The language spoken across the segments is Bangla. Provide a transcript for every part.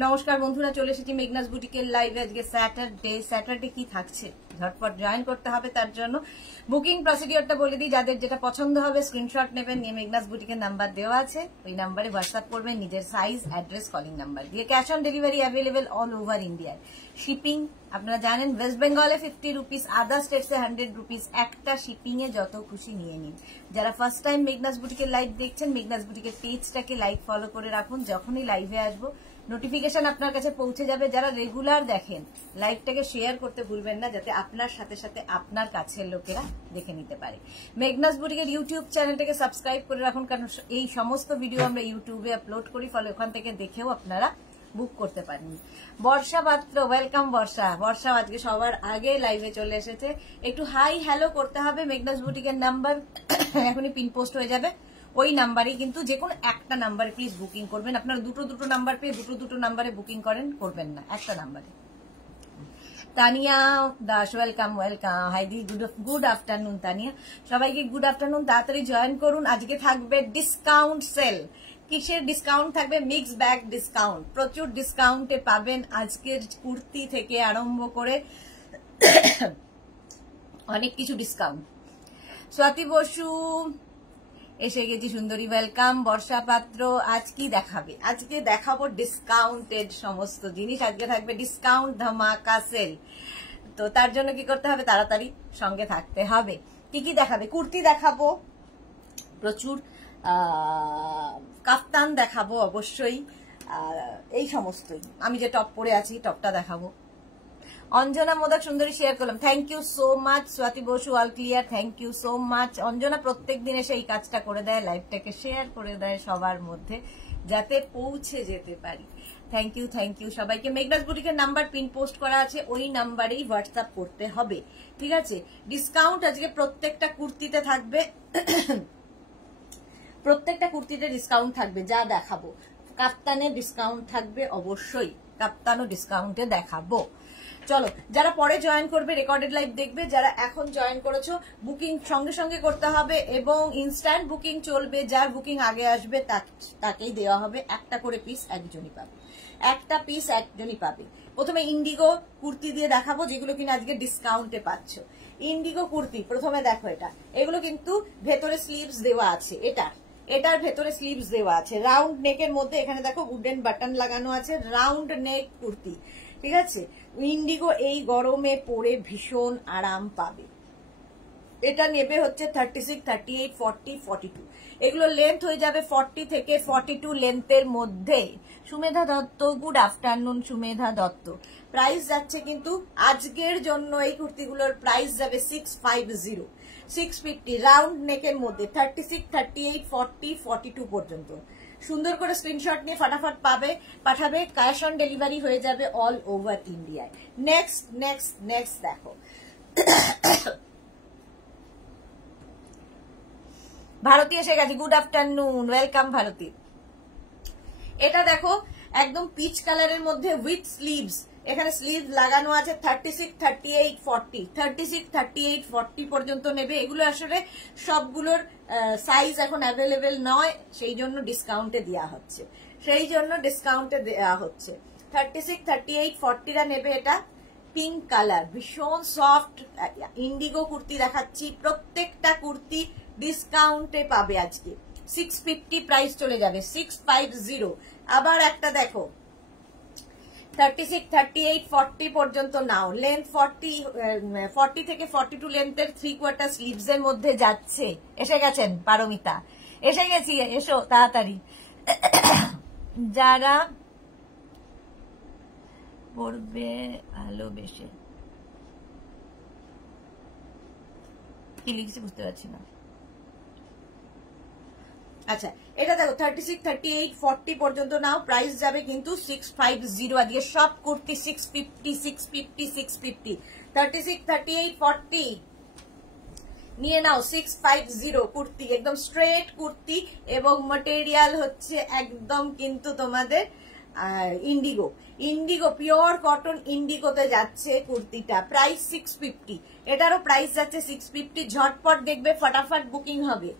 নমস্কার বন্ধুরা, চলে এসেছি মেঘনাস বুটিকের লাইভে। আজকে স্যাটারডে কি থাকছে ঝটপট জয়েন করতে হবে। তার জন্য বুকিং প্রসিডিওরটা বলে দিই, যাদের যেটা পছন্দ হবে স্ক্রিনশট নেবেন, নিয়ে মেঘনাস বুটিকের নাম্বার দেওয়া আছে, ওই নাম্বারে হোয়াটসঅ্যাপ করবেন নিজের সাইজ, অ্যাড্রেস, কলিং নাম্বার দিয়ে। Cash on delivery available all over ইন্ডিয়ায়। শিপিং আপনারা জানেন, ওয়েস্ট বেঙ্গলে 50 রুপিস, আদার স্টেটসে 100 রুপিস। একটা শিপিং এ যত খুশি নিয়ে নিন। যারা ফার্স্ট টাইম মেঘনাস বুটিকের লাইভ দেখছেন, মেঘনাস বুটিকের পেজটাকে লাইক ফলো করে রাখুন, যখনই লাইভে আসবো নোটিফিকেশন আপনার কাছে পৌঁছে যাবে। যারা রেগুলার দেখেন, লাইভটাকে শেয়ার করতে ভুলবেন না, যাতে আপনার সাথে সাথে আপনার কাছের লোকেরা দেখে নিতে পারে। মেঘনাস বুটিকের ইউটিউব চ্যানেলটাকে সাবস্ক্রাইব করে রাখুন, কারণ এই সমস্ত ভিডিও আমরা ইউটিউবে আপলোড করি, ফলে ওখান থেকে দেখেও আপনারা বুক করতে পারেন। বর্ষা পাত্র, ওয়েলকাম বর্ষা। বর্ষা আজকে সবার আগে লাইভে চলে এসেছে। একটু হাই হ্যালো করতে হবে। মেঘনাস বুটিকের নাম্বার এখনই পিন পোস্ট হয়ে যাবে, ওই নাম্বারে কিন্তু যে কোনো একটা নাম্বারে প্লিজ বুকিং করবেন। আপনারা দুটো নাম্বার পেয়ে দুটো নাম্বারে বুকিং করবেন না, একটা নাম্বারে। তানিয়া দাস, ওয়েলকাম। হাইদি, গুড আফটারনুন তানিয়া। সবাইকে গুড আফটারনুন। তাড়াতাড়ি জয়েন করুন। আজকে থাকবে ডিসকাউন্ট সেল। কিসের ডিসকাউন্ট থাকবে? Mix bag discount. প্রচুর ডিসকাউন্টে পাবেন আজকের কুর্তি থেকে আরম্ভ করে অনেক কিছু ডিসকাউন্ট। স্বাতি বসু এসে গেছি, সুন্দরী, ওয়েলকাম। বর্ষা পাত্র, আজ কি দেখাবে? আজকে দেখাবো ডিসকাউন্টেড সমস্ত জিনিস। আজকে থাকবে ডিসকাউন্ট ধামাকা সেল। তো তার জন্য কি করতে হবে? তাড়াতাড়ি সঙ্গে থাকতে হবে। কি কি দেখাবে? কুর্তি দেখাবো প্রচুর, কাফতান দেখাবো অবশ্যই, এই সমস্তই। আমি যে টপ পরে আছি, টপটা দেখাবো। অঞ্জনা মোদক সুন্দরী শেয়ার করলাম, thank you so much. Swati Basu, all clear, thank you so much. Anjana প্রত্যেক দিন এসে এই কাজটা করে দেয়, লাইভটাকে শেয়ার করে দেয় সবার মধ্যে, যাতে পৌঁছে যেতে পারি। থ্যাংক ইউ সবাইকে। মেঘনাস বুটিকের নাম্বার পিন পোস্ট করা আছে, ওই নাম্বারেই হোয়াটসঅ্যাপ করতে হবে, ঠিক আছে? ডিসকাউন্ট আজকে প্রত্যেকটা কুর্তিতে থাকবে, প্রত্যেকটা কুর্তিতে ডিসকাউন্ট থাকবে। যা দেখাবো, কাপ্তানে ডিসকাউন্ট থাকবে অবশ্যই, কাপ্তানও ডিসকাউন্টে দেখাবো। চলো, যারা পরে জয়েন করবে রেকর্ডেড লাইভ দেখবে, যারা এখন জয়েন করেছো বুকিং সঙ্গে সঙ্গে করতে হবে, এবং ইনস্ট্যান্ট বুকিং চলবে। যার বুকিং আগে আসবে তাকেই দেওয়া হবে একটা করে পিস, একজনই পাবে একটা পিস, একজনই পাবে। প্রথমে ইন্ডিগো কুর্তি দিয়ে দেখাবো, যেগুলো কিনা আজকে ডিসকাউন্টে পাচ্ছ। ইন্ডিগো কুর্তি প্রথমে দেখো, এগুলো কিন্তু ভেতরে স্লিভস দেওয়া আছে। এটার ভেতরে স্লিভস দেওয়া আছে, রাউন্ড নেকের মধ্যে। এখানে দেখো উডেন বাটন লাগানো আছে, রাউন্ড নেক কুর্তি, ঠিক আছে? ইন্ডিগো এই গরমে পরে ভীষণ আরাম পাবে। এটা নেবে হচ্ছে 36, 38, 40, 42। এগুলো লেন্থ হয়ে যাবে 40 থেকে 42 লেন্থের মধ্যে। Sumedha Dutta, good afternoon Sumedha Dutta. Price যাচ্ছে কিন্তু আজকের জন্য এই কুর্তিগুলোর প্রাইস যাবে 650, 650 রাউন্ড নেকের মধ্যে, 36, 38, 40, 42 পর্যন্ত। সুন্দর করে স্ক্রিনশট নিয়ে ফাটাফাট পাঠাবে। ক্যাশ অন ডেলিভারি হয়ে যাবে অল ওভার ইন্ডিয়ায়। নেক্সট দেখো, ভারতী এসে গেছে, গুড আফটারনুন, ওয়েলকাম ভারতী। এটা দেখো একদম পিচ কালারের মধ্যে উইথ স্লিভস। এখানে স্লিভ লাগানো আছে, 36, 38, 40, 36, 38, 40 পর্যন্ত নেবে। এগুলো আসলে সবগুলোর সাইজ এখন অ্যাভেলেবেল নয়, সেই জন্য ডিসকাউন্টে দেওয়া হচ্ছে। 36, 38, 40রা নেবে। এটা পিঙ্ক কালার, ভীষণ সফট ইন্ডিগো কুর্তি দেখাচ্ছি। প্রত্যেকটা কুর্তি ডিসকাউন্টে পাবে আজকে। 650 প্রাইস চলে যাবে, 650। আবার একটা দেখো, 36, 38, 40 পর্যন্ত নাও। লেন্থ 40 থেকে 42 লেন্থের 3/4 স্লিভস এর মধ্যে যাচ্ছে। এসে গেছেন পারমিতা, এসে গেছি, এসো তাড়াতাড়ি। যারা পড়বে ভালোবেসে, কি লিখছি বুঝতে পারছি না। আচ্ছা, এটা দেখো 36, 38, 40 পর্যন্ত নাও। প্রাইস যাবে কিন্তু 650। আজকে সব কুর্তি 650 36, 38, 40 নিয়ে নাও। 650 কুর্তি, একদম স্ট্রেট কুর্তি, এবং ম্যাটেরিয়াল হচ্ছে একদম কিন্তু তোমাদের ইন্ডিগো পিওর কটন ইন্ডিগোতে যাচ্ছে কুর্তিটা। প্রাইস 650, এটারও প্রাইস যাচ্ছে 650। ঝটপট দেখবে, ফটাফট বুকিং হবে।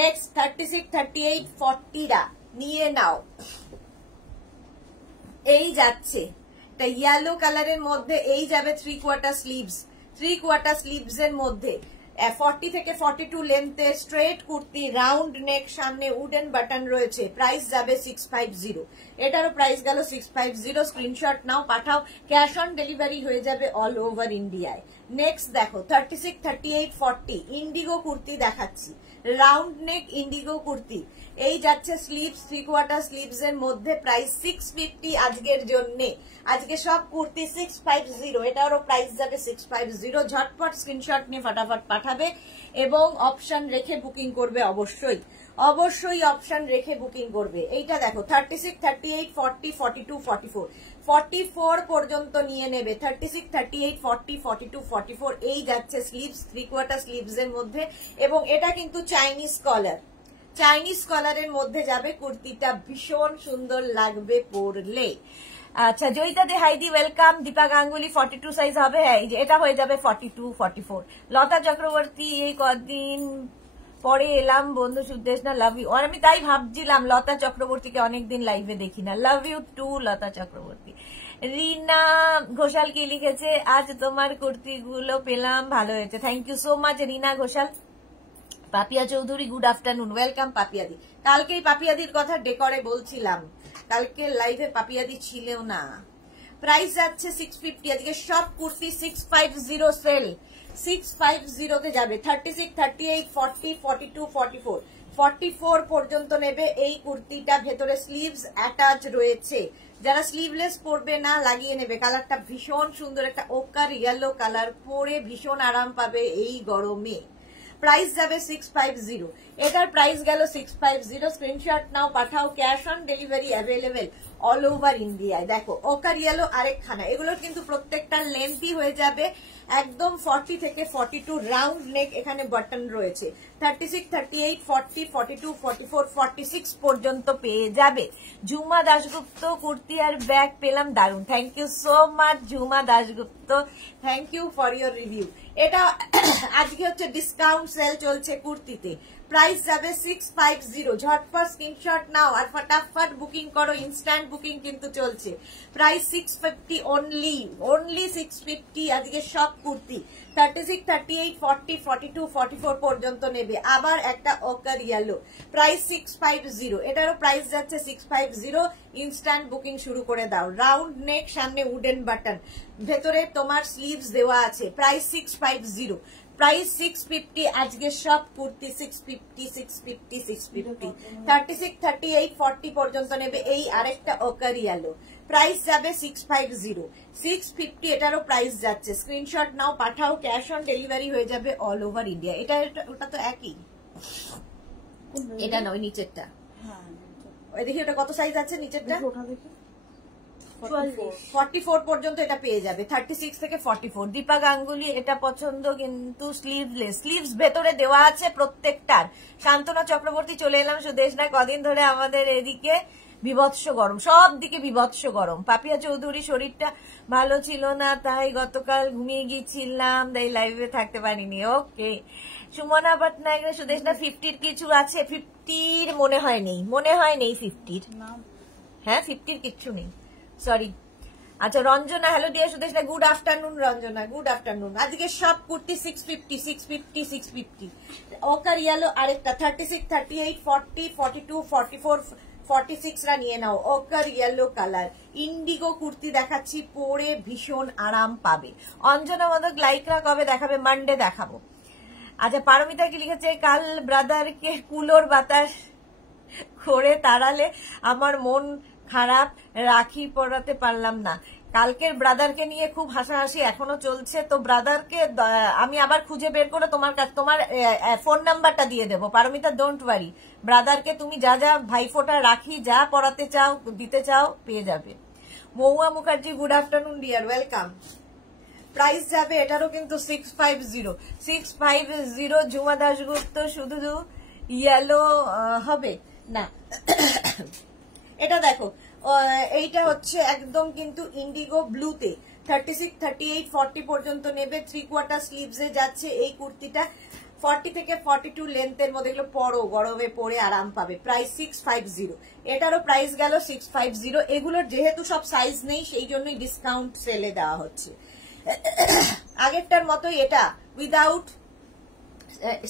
নেক্সট 36, 38, 40রা নিয়ে নাও। এই যাচ্ছে এটা ইয়েলো কালারের মধ্যে, এই যাবে 3/4 স্লিভস, 3/4 স্লিভস এর মধ্যে 40 থেকে 42 লেন্থে স্ট্রেট কুর্তি, রাউন্ড নেক, সামনে উডেন বাটন রয়েছে। প্রাইস যাবে 650, এটারও প্রাইস গেল 650। স্ক্রিনশট নাও, পাঠাও, ক্যাশ অন ডেলিভারি হয়ে যাবে অল ওভার ইন্ডিয়ায়। নেক্সট দেখো 36, 38, 40 ইন্ডিগো কুর্তি দেখাচ্ছি, রাউন্ড নেক ইন্ডিগো কুর্তি। এই যাচ্ছে স্লিভস, 3/4 স্লিভস এর মধ্যে, প্রাইস 650 আজকের জন্য। আজকে সব কুর্তি 650, এটারও প্রাইস যাবে 650। ঝটপট স্ক্রিনশট নিয়ে ফটাফট পাঠাবে এবং অপশন রেখে বুকিং করবে, অবশ্যই অবশ্যই অপশন রেখে বুকিং করবে। এইটা দেখো 36, 38, 40, 42, 44 44 পর্যন্ত নিয়ে নেবে। 36, 38, 40, 42, 44 এই যাচ্ছে স্লিভস, 3/4 স্লিভস এর মধ্যে, এবং এটা কিন্তু চাইনিজ কলার, চাইনিজ কলারের মধ্যে যাবে কুর্তিটা, ভীষণ সুন্দর লাগবে পরলে। আচ্ছা, জয়িতা দে হাইদি ওয়েলকাম। দীপা গাঙ্গুলি 42 সাইজ হবে, হ্যাঁ এটা হয়ে যাবে 42, 44। লতা চক্রবর্তী এই কদিন পরে এলাম বন্ধু সুদেশনা, লাভ ইউ। আর আমি তাই ভাবছিলাম লতা চক্রবর্তীকে অনেকদিন লাইভে দেখি না, love you too Lata Chakraborty. Rina Ghoshal কি লিখেছে, আজ তোমার কুর্তিগুলো পেলাম, ভালো হয়েছে, thank you so much Rina Ghoshal. Papiya Chowdhury good afternoon, welcome পাপিয়াদি। কালকেই পাপিয়াদির কথা ডেকরে বলছিলাম, কালকে লাইভে পাপিয়াদি ছিলেও না। প্রাইস যাচ্ছে 650, আজকে সব কুর্তি 650 সেল, 650 তে যাবে। 36, 38, 40, 42, 44 44 পর্যন্ত নেবে এই কুর্তিটা। ভেতরে স্লিভস অ্যাটাচ রয়েছে, যারা স্লিভলেস পরবে না লাগিয়ে নেবে। কালারটা ভীষণ সুন্দর, একটা ওকার ইয়েলো কালার, পরে ভীষণ আরাম পাবে এই গরমে। প্রাইস যাবে 650, এটার প্রাইস গেল 650। স্ক্রিনশট নাও, পাঠাও, cash on delivery available all over ইন্ডিয়ায়। দেখো ওকার ইয়েলো আরেকখানা, এগুলোর কিন্তু প্রত্যেকটা লেন্থই হয়ে যাবে একদম 40 থেকে 42, রাউন্ড নেক, এখানে বাটন রয়েছে। 36, 38, 40, 42, 44, 46 পর্যন্ত পেয়ে যাবে। ঝুমা দাশগুপ্ত কুর্তি আর ব্যাগ পেলাম, দারুন, thank you so much Jhuma Dasgupta, thank you for your review. এটা আজকে হচ্ছে ডিসকাউন্ট সেল চলছে কুর্তিতে, প্রাইস যাবে 650। ঝটপট স্ক্রিনশট নাও আর ফটাফট বুকিং করো, ইনস্ট্যান্ট বুকিং কিন্তু চলছে। প্রাইস 650 অনলি, অনলি 650 আজকে সব কুর্তি। 36, 38, 40, 42, 44 পর্যন্ত নেবে। আবার একটা ওকার ইয়েলো, প্রাইস 650, এটারও প্রাইস যাচ্ছে 650। ইনস্ট্যান্ট বুকিং শুরু করে দাও। রাউন্ড নেক, সামনে উডেন বাটন, ভেতরে তোমার স্লিভস দেওয়া আছে। প্রাইস 650, প্রাইস 650 আজকে সব কুর্তি 650, 650, 650। 36, 38, 40 পর্যন্ত নেবে এই আরেকটা ওকার ইয়েলো, প্রাইস যাবে 650, 650 এটারও প্রাইস যাচ্ছে। স্ক্রিনশট নাও, পাঠাও, ক্যাশ অন ডেলিভারি হয়ে যাবে অল ওভার ইন্ডিয়া। এটা ওটা তো একই, এটা নয় নিচেরটা, ওই দেখি ওটা কত সাইজ আছে নিচেরটা, 44 পর্যন্ত এটা পেয়ে যাবে। 36 থেকে 44। দীপা গাঙ্গুলি এটা পছন্দ কিন্তু স্লিভলেস, স্লিভস ভেতরে দেওয়া আছে প্রত্যেকটার। শান্তনা চক্রবর্তী চলে এলাম সুদেশ না, কদিন ধরে আমাদের এদিকে বিভৎস গরম, সব দিকে বিভৎস গরম। পাপিয়া চৌধুরী শরীরটা ভালো ছিল না, তাই গতকাল ঘুমিয়ে গিয়েছিলাম, তাই লাইভে থাকতে পারিনি। ওকে। সুমনা পটনায়ক সুদেশ না 50-র কিছু আছে, 50-র মনে হয় নেই, মনে হয় নেই 50-র, হ্যাঁ 50-র কিচ্ছু নেই, সরি। আচ্ছা রঞ্জনা, হ্যালো ডিয়ার সুদেশ না, good afternoon Ranjana, good afternoon. আজকে সব কুর্তি 650, 650, 650। ওকার ইয়েলো আরেকটা 36, 38, 40, 42, 44, 46 রা নিয়ে নাও। ওকার ইয়েলো কালার ইন্ডিগো কুর্তি দেখাচ্ছি, পরে ভীষণ আরাম পাবে। অঞ্জনা মদক লাইকরা কবে দেখাবে? মানডে দেখাবো। আচ্ছা পারমিতা কি লিখেছে, কাল ব্রাদারকে কুলোর বাতাস করে তাড়ালে আমার মন খারাপ, রাখি পরাতে পারলাম না। কালকের ব্রাদারকে নিয়ে খুব হাসাহাসি এখনো চলছে, তো ব্রাদারকে আমি আবার খুঁজে বের করে তোমার কাছে তোমার ফোন নাম্বারটা দিয়ে দেবো। পারমিতা ডোন্ট ওয়ারি, ব্রাদারকে তুমি যা যা ভাইফোঁটা রাখি যা পরাতে চাও দিতে চাও পেয়ে যাবে। Mahua Mukherjee good afternoon dear, welcome. Price যাবে এটারও কিন্তু 650, 650। ঝুমা দাশগুপ্ত শুধু ইয়েলো হবে না, এটা দেখো এইটা হচ্ছে একদম কিন্তু ইন্ডিগো ব্লুতে। 36, 38, 40 পর্যন্ত নেবে, 3/4 স্লিভসে যাচ্ছে এই কুর্তিটা। 40 থেকে 42 লেন্থের মধ্যে এগুলো পরো, গরমে পরে আরাম পাবে। প্রাইস 650, এটারও প্রাইস গেল 650। এগুলোর যেহেতু সব সাইজ নেই সেই জন্যই ডিসকাউন্ট সেলে দেওয়া হচ্ছে। আগেরটার মতোই এটা উইদাউট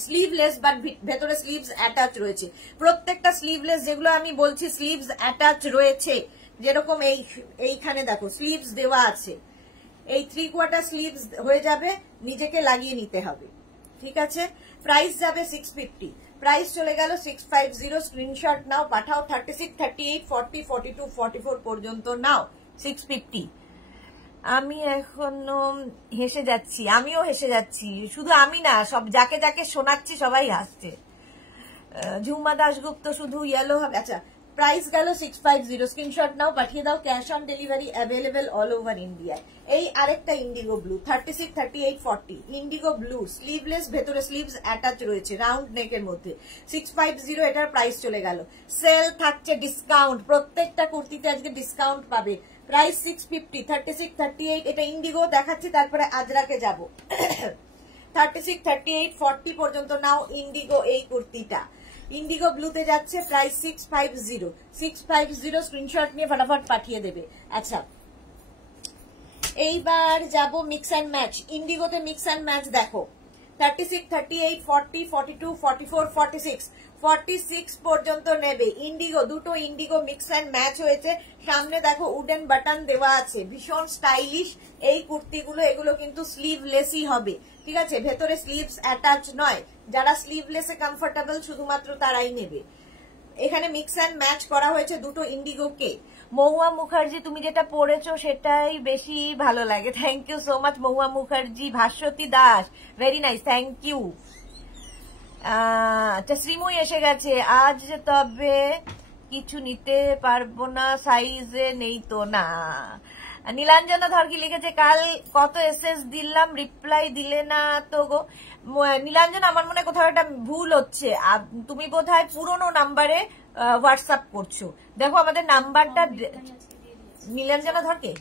স্লিভলেস, বাট ভেতরে স্লিভস অ্যাটাচ রয়েছে। প্রত্যেকটা স্লিভলেস যেগুলো আমি বলছি স্লিভস অ্যাটাচ রয়েছে, যেরকম এইখানে দেখো স্লিভস দেওয়া আছে, এই 3/4 স্লিভস হয়ে যাবে, নিজেকে লাগিয়ে নিতে হবে, ঠিক আছে। প্রাইস যাবে 650, প্রাইস চলে গেল 650। স্ক্রিনশট নাও, পাঠাও। 36, 38, 40, 42, 44 পর্যন্ত নাও 650। আমি এখনো হেসে যাচ্ছি, আমিও হেসে যাচ্ছি, শুধু আমি না, সব যাকে যাকে শোনাচ্ছি সবাই হাসছে। ঝুমা দাশগুপ্ত শুধু ইয়েলো হবে। আচ্ছা, প্রাইস গেল 650, স্ক্রিনশট নাও, পাঠিয়ে দাও। Cash on delivery available all over India. এই আরেকটা Indigo blue 36, 38, 40 Indigo blue, sleeveless, ভেতরে স্লিভস অ্যাটাচ রয়েছে, রাউন্ড নেকের মধ্যে 650। এটার প্রাইস চলে গেল। সেল থাকছে, ডিসকাউন্ট, প্রত্যেকটা কুর্তিতে আজকে ডিসকাউন্ট পাবে। প্রাইস 650, 36, 38 এটা ইন্ডিগো দেখাচ্ছি, তারপরে আজরাকে যাব। 36, 38, 40 পর্যন্ত নাও ইন্ডিগো এই কুর্তিটা। ইন্ডিগো ব্লুতে যাচ্ছে, প্রাইস 650, 650। স্ক্রিনশট নিয়ে ফটাফট পাঠিয়ে দেবে। আচ্ছা, এইবার যাব মিক্স অ্যান্ড ম্যাচ। ইন্ডিগোতে মিক্স অ্যান্ড ম্যাচ দেখো, 36, 38, 40, 42, 44, 46, 46 পর্যন্ত নেবে। ইন্ডিগো, দুটো ইন্ডিগো মিক্স অ্যান্ড ম্যাচ হয়েছে। সামনে দেখো উডেন বাটন দেওয়া আছে, ভীষণ স্টাইলিশ এই কুর্তিগুলো। এগুলো কিন্তু স্লিভলেসই হবে, ঠিক আছে, ভেতরে স্লিভস অ্যাটাচ নয়। যারা স্লিভলেসে কমফোর্টেবল শুধুমাত্র তারাই নেবে। এখানে মিক্স অ্যান্ড ম্যাচ করা হয়েছে দুটো ইন্ডিগোকে। মহুয়া মুখার্জি, তুমি যেটা পড়েছো সেটাই বেশি ভালো লাগে। Thank you so much Mahua Mukherjee. Bhaswati Das, very nice, thank you. আচ্ছা, শ্রীময়ী এসে গেছে। আজ তবে কিছু নিতে পারবো না, সাইজে নেই তো না। নীলাঞ্জনা ধরকি লিখেছে, কাল কত এসএস দিলাম, রিপ্লাই দিলে না তো গো। নীলাঞ্জনা, আমার মনে হয় কোথাও একটা ভুল হচ্ছে, তুমি বোধহয় পুরনো নাম্বারে হোয়াটসঅ্যাপ করছো। দেখো আমাদের নাম্বারটা, নীলাঞ্জনা ধরকে,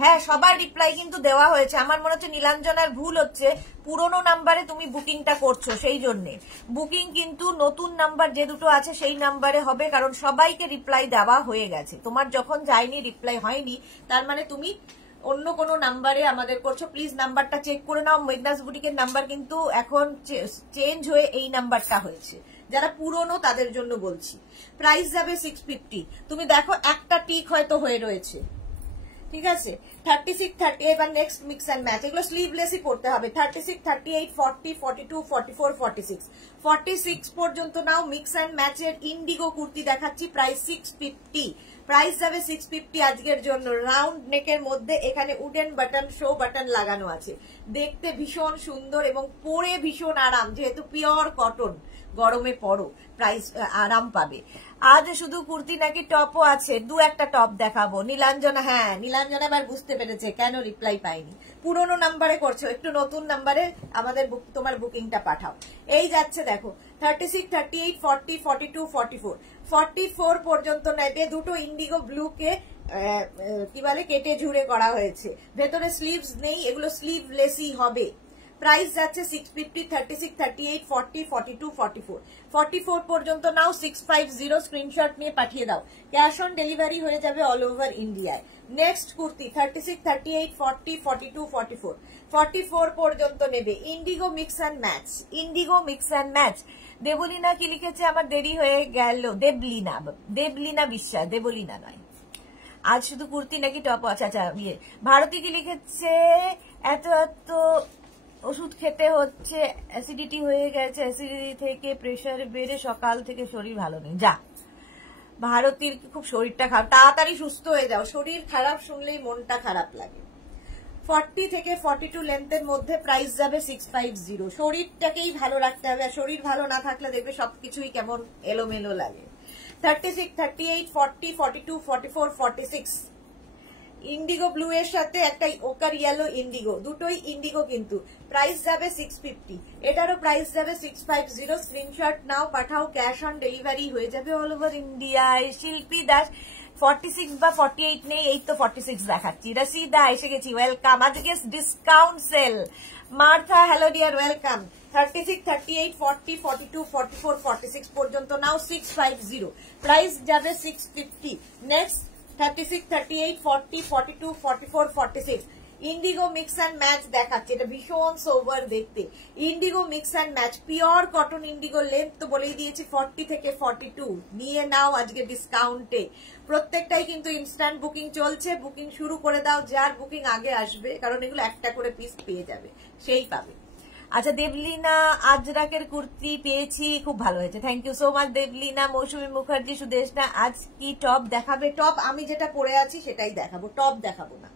হ্যাঁ সবার রিপ্লাই কিন্তু দেওয়া হয়েছে। আমার মনে হচ্ছে নীলাঞ্জনার ভুল হচ্ছে, পুরনো নাম্বারে তুমি বুকিংটা করছো, সেই জন্যে। বুকিং কিন্তু নতুন নাম্বার যে দুটো আছে সেই নাম্বারে হবে, কারণ সবাইকে রিপ্লাই দেওয়া হয়ে গেছে। তোমার যখন যায়নি, রিপ্লাই হয়নি, তার মানে তুমি অন্য কোনো নাম্বারে আমাদের করছো। প্লিজ নাম্বারটা চেক করে নাও। মেঘনাস বুটিকের নাম্বার কিন্তু এখন চেঞ্জ হয়ে এই নাম্বারটা হয়েছে। যারা পুরনো তাদের জন্য বলছি। প্রাইস যাবে 650। তুমি দেখো একটা টিক হয়তো হয়ে রয়েছে, ঠিক আছে। 36, 30, এবার নেক্সট মিক্স অ্যান্ড ম্যাচ, এগুলো স্লিভলেসই পড়তে হবে। 36, 38, 40, 42, 44, 46, 46 পর্যন্ত নাও। মিক্স অ্যান্ড ম্যাচের ইন্ডিগো কুর্তি দেখাচ্ছি, প্রাইস 650। প্রাইস যাবে 650 আজকের জন্য। রাউন্ড নেকের মধ্যে এখানে উডেন বাটন, শো বাটন লাগানো আছে, দেখতে ভীষণ সুন্দর এবং পরে ভীষণ আরাম, যেহেতু পিওর কটন, গরমে পরো, প্রাইস আরাম পাবে। আজ শুধু কুর্তি নাকি টপও আছে? দু একটা টপ দেখাবো। নীলাঞ্জনা, হ্যাঁ নীলাঞ্জনা এবার বুঝতে পেরেছে কেন রিপ্লাই পাইনি। পুরোনো নাম্বারে করছো, একটু নতুন নাম্বারে আমাদের তোমার বুকিংটা পাঠাও। এই যাচ্ছে দেখো 36, 38, 40, 42, 44, 44 পর্যন্ত নেবে। দুটো ইন্ডিগো ব্লুকে কি বলে কেটে ঝুড়ে করা হয়েছে, ভেতরে স্লিভস নেই, এগুলো স্লিভলেসই হবে। প্রাইস যাচ্ছে 650, 36, 38, 40, 42, 44, 44 পর্যন্ত নাও। 650 স্ক্রিনশট নিয়ে পাঠিয়ে দাও। ক্যাশ অন ডেলিভারি হয়ে যাবে অল ওভার ইন্ডিয়ায়। নেক্সট কুর্তি 36, 38, 40, 42, 44, 44 পর্যন্ত নেবে। Indigo mix and match, indigo mix and match. Debolina কি লিখেছে? আমার দেরি হয়ে গেল। দেবলীনা, দেবলীনা বিশ্বাস, দেবলীনা নয়। আজ শুধু কুর্তি নাকি টপ? আচ্ছা আচ্ছা, ভারতী কি লিখেছে? এত এত ওষুধ খেতে হচ্ছে, অ্যাসিডিটি হয়ে গেছে, অ্যাসিডিটি থেকে প্রেশার বেড়ে সকাল থেকে শরীর ভালো নেই। যা, ভারতীর খুব শরীরটা খারাপ, তাড়াতাড়ি সুস্থ হয়ে যাও। শরীর খারাপ শুনলেই মনটা খারাপ লাগে। 40 থেকে 42 লেন্থের মধ্যে প্রাইস যাবে 650। শরীরটাকেই ভালো রাখতে হবে, আর শরীর ভালো না থাকলে দেখবে সবকিছুই কেমন এলোমেলো লাগে। 36, 38, 40, 42, 44, 46 ইন্ডিগো ব্লু এর সাথে একটা ওকার ইয়েলো ইন্ডিগো, দুটোই ইন্ডিগো কিন্তু। প্রাইস যাবে 650, এটারও প্রাইস যাবে 650। স্ক্রিনশট নাও, পাঠাও। ক্যাশ অন ডেলিভারি হয়ে যাবে অল ওভার ইন্ডিয়ায়। শিল্পী দাস, 46 বা 48 নেই, এই তো 46 দেখাচ্ছি। রসিদা এসে গেছি, ওয়েলকাম। আজকে discount sell. Martha hello dear, welcome. 36, 38, 40, 42, 44, 46 পর্যন্ত নাও 650, প্রাইস যাবে 650। Next 36, 38, 40, 42, 44, 46 Indigo mix and match দেখাচ্ছে। এটা ভীষণ সোভার দেখতে। Indigo mix and match pure cotton Indigo, length তো বলেই দিয়েছি 40 থেকে 42। নিয়ে নাও আজকে ডিসকাউন্টে। প্রত্যেকটাই কিন্তু ইনস্ট্যান্ট বুকিং চলছে, বুকিং শুরু করে দাও। যার বুকিং আগে আসবে, কারণ এগুলো একটা করে পিস পেয়ে যাবে, সেই পাবে। আচ্ছা, দেবলীনা আজরাকের কুর্তি পেয়েছি, খুব ভালো হয়েছে, thank you so much Debalina. Mousumi Mukherjee, Sudeshna আজ কি টপ দেখাবে? টপ আমি যেটা পরে আছি সেটাই দেখাবো, টপ দেখাবো না।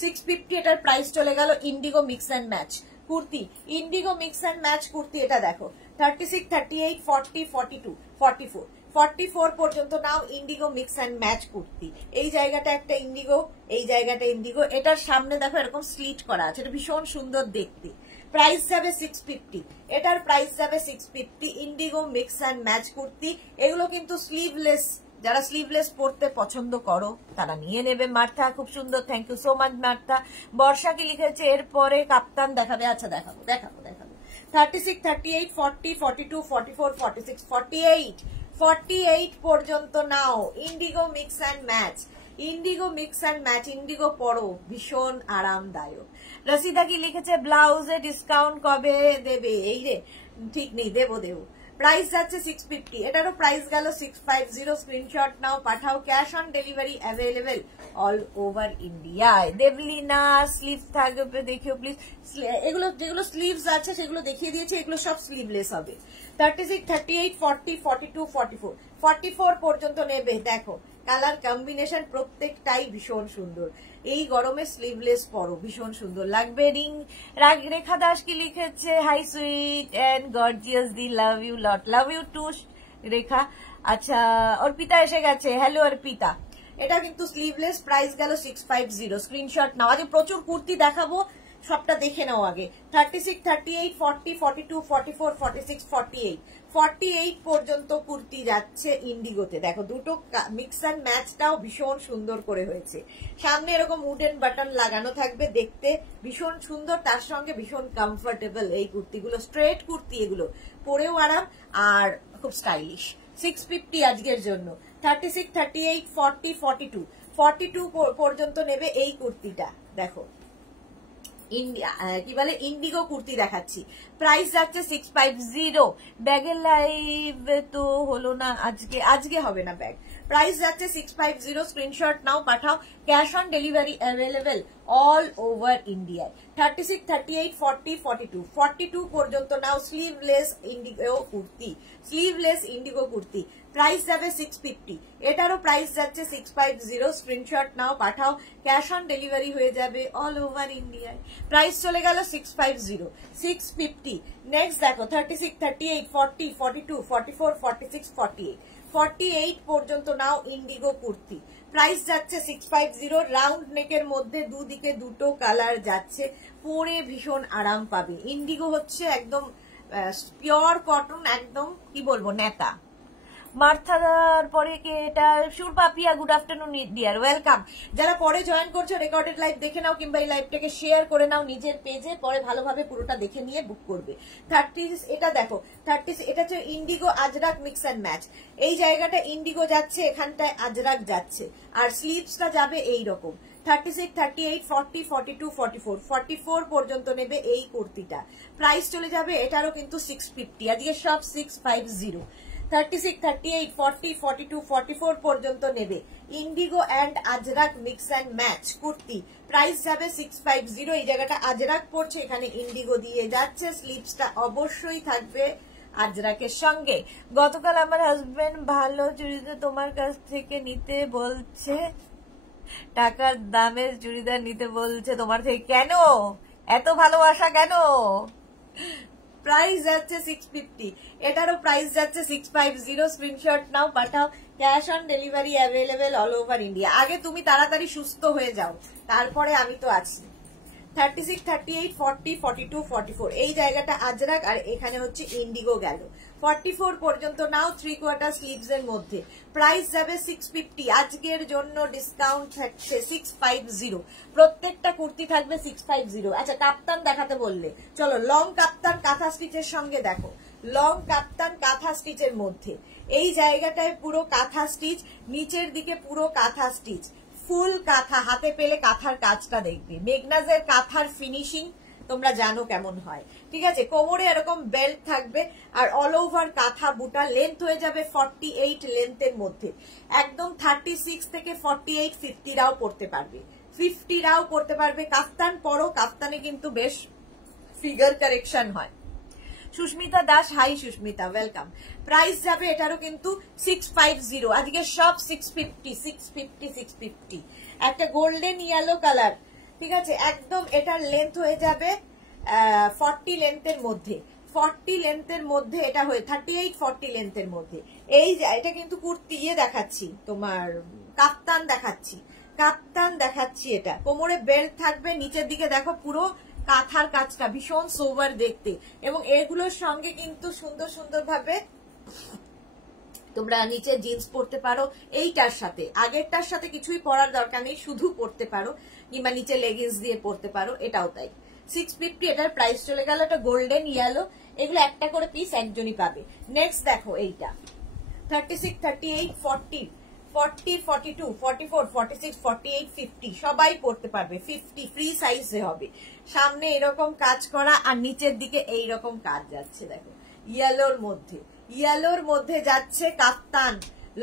650 এটার প্রাইস চলে গেল। Indigo mix and match kurti, indigo mix and match kurti, এটা দেখো 36, 38, 40, 42, 44, 44 পর্যন্ত নাও indigo mix and match kurti. এই জায়গাটা একটা ইন্ডিগো, এই জায়গাটা ইন্ডিগো, এটার সামনে দেখো এরকম স্লিট করা আছে, এটা ভীষণ সুন্দর দেখতে। প্রাইস যাবে 650, এটার প্রাইস যাবে 650। Indigo mix and match kurti, এগুলো কিন্তু স্লিভলেস, যারা স্লিভলেস পরতে পছন্দ করো তারা নিয়ে নেবে। মার্থা খুব সুন্দর, thank you so much Martha. Barsha কি লিখেছে এরপরে কাপ্তান দেখাবে? আচ্ছা দেখাবো দেখাবো দেখাবো। 36, 38, 40, 42, 44, 46, 48, 48 পর্যন্ত নাও indigo mix and match. Indigo mix and match, indigo পরো, ভীষণ আরামদায়ক। রসিদা কি লিখেছে ব্লাউজে ডিসকাউন্ট কবে দেবে? এই রে ঠিক নেই, দেবো দেবো। প্রাইস যাচ্ছে 650, এটারও প্রাইস গেল 650। স্ক্রিনশট নাও, পাঠাও। Cash on delivery available all over ইন্ডিয়ায়। দেবলীনা স্লিভ থাকবে দেখিও প্লিজ। এগুলো যেগুলো স্লিভস আছে সেগুলো দেখিয়ে দিয়েছে, এগুলো সব স্লিভলেস হবে। 36, 38, 40, 42, 44, 44 পর্যন্ত নেবে। দেখো কালার কম্বিনেশন প্রত্যেকটাই ভীষণ সুন্দর। এই গরমে স্লিভলেস পরো, ভীষণ সুন্দর লাগবে। রেখা দাস কি লিখেছে? হাই সুইট এন্ড গর্জিয়াস দি, love you lot. Love you too Rekha. আচ্ছা, অর্পিতা এসে গেছে, হ্যালো অর্পিতা। এটা কিন্তু স্লিভলেস, প্রাইস গেল 650। স্ক্রিনশট নাও। আজ প্রচুর কুর্তি দেখাবো, সবটা দেখে নাও আগে। 36, 38, 40, 42, 44, 46, 48, 48 পর্যন্ত কুর্তি যাচ্ছে ইন্ডিগোতে। দেখো দুটো মিক্স অ্যান্ড ম্যাচটাও ভীষণ সুন্দর করে হয়েছে। সামনে এরকম উডেন বাটন লাগানো থাকবে, দেখতে ভীষণ সুন্দর, তার সঙ্গে ভীষণ কমফোর্টেবল। এই কুর্তিগুলো স্ট্রেট কুর্তি, এগুলো পরেও আরাম আর খুব স্টাইলিশ। 650 আজকের জন্য। 36, 38, 40, 42, 42 পর্যন্ত নেবে এই কুর্তিটা। দেখো ইন্ডিয়া কি বলে ইন্ডিগো কুর্তি দেখাচ্ছি, প্রাইস যাচ্ছে 650। ব্যাগের লাইভ তো হলো না আজকে, আজকে হবে না ব্যাগ। প্রাইস যাচ্ছে 650। স্ক্রিনশট নাও, পাঠাও। Cash on delivery available all over ইন্ডিয়ায়। 36, 38, 40, 42, 42 পর্যন্ত নাও sleeveless indigo kurti, sleeveless indigo kurti. Price যাবে 650, এটারও প্রাইস যাচ্ছে 650। স্ক্রিনশট নাও, পাঠাও। ক্যাশ অন ডেলিভারি হয়ে যাবে অল ওভার ইন্ডিয়ায়। প্রাইস চলে গেল 650, 650। নেক্সট দেখো 36, 38, 40, 42, 44, 46, 48, 48 পর্যন্ত নাও ইন্ডিগো কুর্তি। প্রাইস যাচ্ছে 650। রাউন্ড নেকের মধ্যে দুদিকে দুটো কালার যাচ্ছে, পরে ভীষণ আরাম পাবে। ইন্ডিগো হচ্ছে একদম পিওর কটন, একদম কি বলবো নেতা। মার্থার পরে কি এটা? Sur Papiya, good afternoon dear, welcome. যারা পরে জয়েন করছো রেকর্ডেড লাইভ দেখে নাও, কিংবা এই লাইভটাকে শেয়ার করে নাও নিজের পেজে, পরে ভালোভাবে পুরোটা দেখে নিয়ে বুক করবে। 30 এটা দেখো 30, এটা হচ্ছে Indigo Ajrak mix and match. এই জায়গাটা ইন্ডিগো যাচ্ছে, এখানটায় আজরাক যাচ্ছে, আর স্লিভসটা যাবে এইরকম। 36, 38, 40, 42, 44, 44 পর্যন্ত নেবে এই কুর্তিটা। প্রাইস চলে যাবে এটারও কিন্তু 650, আজকে সব 650। 36, 38, 40, 42, 44 পর্যন্ত নেবে Indigo and Ajrak mix and match kurti. Price যাবে 650। এই জায়গাটা আজরাক পড়ছে, এখানে ইন্ডিগো দিয়ে যাচ্ছে। স্লিভসটা অবশ্যই থাকবে আজরাকের সঙ্গে। গতকাল আমার হাজবেন্ড ভালো চুড়িদার তোমার কাছ থেকে নিতে বলছে, টাকার দামের চুড়িদার নিতে বলছে তোমার থেকে, কেন এত ভালোবাসা কেন? প্রাইস যাচ্ছে 650, এটারও প্রাইস যাচ্ছে 650। স্ক্রিনশট নাও, পাঠাও। Cash on delivery available all over India. আগে তুমি তাড়াতাড়ি সুস্থ হয়ে যাও, তারপরে আমি তো আছি। 36, 38, 40, 42, 44 এই জায়গাটা আজরাক, আর এখানে হচ্ছে ইন্ডিগো গেল। 44 পর্যন্ত নাও 3/4 স্লিভস এর মধ্যে। প্রাইস যাবে 650, আজকের জন্য ডিসকাউন্ট থাকছে 650, প্রত্যেকটা কুর্তি থাকবে 650। আচ্ছা কাপ্তান দেখাতে বললে, চলো লং কাপ্তান কাঁথা স্টিচের সঙ্গে দেখো, লং কাপ্তান কাঁথা স্টিচের মধ্যে এই জায়গাটায় পুরো কাঁথা স্টিচ, নিচের দিকে পুরো কাঁথা স্টিচ, ফুল কাঁথা, হাতে পেলে কাঁথার কাজটা দেখবে। মেগনাজের কাঁথার ফিনিশিং তোমরা জানো কেমন হয়, ঠিক আছে। কোমরে এরকম বেল্ট থাকবে, আর অল ওভার কাঁথা বুটা, লেন্থ হয়ে যাবে 48 লেন্থের মধ্যে, একদম 36 থেকে 48, 50 রাও পড়তে পারবে, 50 রাও পড়তে পারবে। কাফতান পরো, কাফতানে কিন্তু বেশ ফিগার কারেকশন হয়। Susmita Das, hi Susmita, welcome. Price যাবে এটারও কিন্তু 650, আজকে সব 650, 650, 650। একটা গোল্ডেন ইয়েলো কালার, ঠিক আছে, একদম এটার লেন্থ হয়ে যাবে 40 লেন্থের মধ্যে, 40 লেন্থের মধ্যে এটা হয়ে 38, 40 লেন্থের মধ্যে। এই যে এটা কিন্তু কুর্তি ইয়ে দেখাচ্ছি, তোমার কাপ্তান দেখাচ্ছি, কাপ্তান দেখাচ্ছি। এটা কোমরে বেল্ট থাকবে, নিচের দিকে দেখো পুরো কাঁথার কাজটা ভীষণ সোবার দেখতে, এবং এগুলোর সঙ্গে কিন্তু সুন্দর সুন্দর ভাবে তোমরা নিচে জিন্স পরতে পারো। এইটার সাথে আগেরটার সাথে কিছুই পরার দরকার নেই, শুধু পরতে পারো, কিংবা নিচে লেগিংস দিয়ে পরতে পারো, এটাও তাই। 650 এটার প্রাইস চলে গেল। এটা গোল্ডেন ইয়েলো, এগুলো একটা করে পিস একজনই পাবে। নেক্সট দেখো এইটা 36, 38, 40, 40, 42, 44, 46, 48, 50 সবাই পড়তে পারবে। 50 ফ্রি সাইজে হবে, সামনে এরকম কাজ করা, আর নিচের দিকে এইরকম কাজ যাচ্ছে। দেখো ইয়েলোর মধ্যে, ইয়েলোর মধ্যে যাচ্ছে কাপ্তান,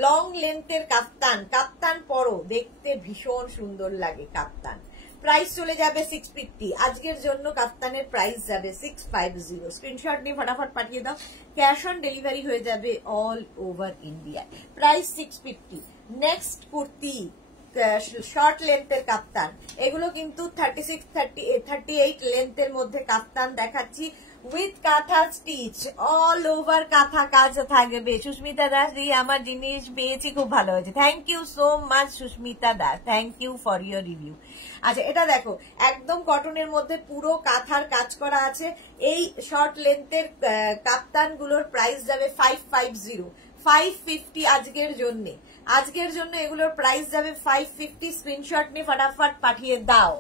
লং লেন্থের কাপ্তান। কাপ্তান পরো, দেখতে ভীষণ সুন্দর লাগে কাপ্তান। প্রাইস চলে যাবে 650, আজকের জন্য কাপ্তানের প্রাইস যাবে 650। স্ক্রিনশট নিয়ে ফটাফট পাঠিয়ে দাও, ক্যাশ অন ডেলিভারি হয়ে যাবে all over India. Price 650। Next kurti short লেন্থের কাপ্তান, এগুলো কিন্তু 36, 38 লেন্থের মধ্যে কাপ্তান দেখাচ্ছি, উইথ কাঁথা স্টিচ, অল ওভার কাঁথা কাজ থাকবে। সুস্মিতা দাস দি, আমার জিনিস পেয়েছি, খুব ভালো হয়েছে, thank you so much Susmita Das, thank you for your review. আচ্ছা এটা দেখো একদম কটনের মধ্যে পুরো কাঁথার কাজ করা আছে। এই শর্ট লেন্থের কাপ্তান গুলোর প্রাইস যাবে 550, 550 আজকের জন্য, আজকের জন্য এগুলোর প্রাইস যাবে 550। স্ক্রিনশট নিয়ে ফটাফট পাঠিয়ে দাও,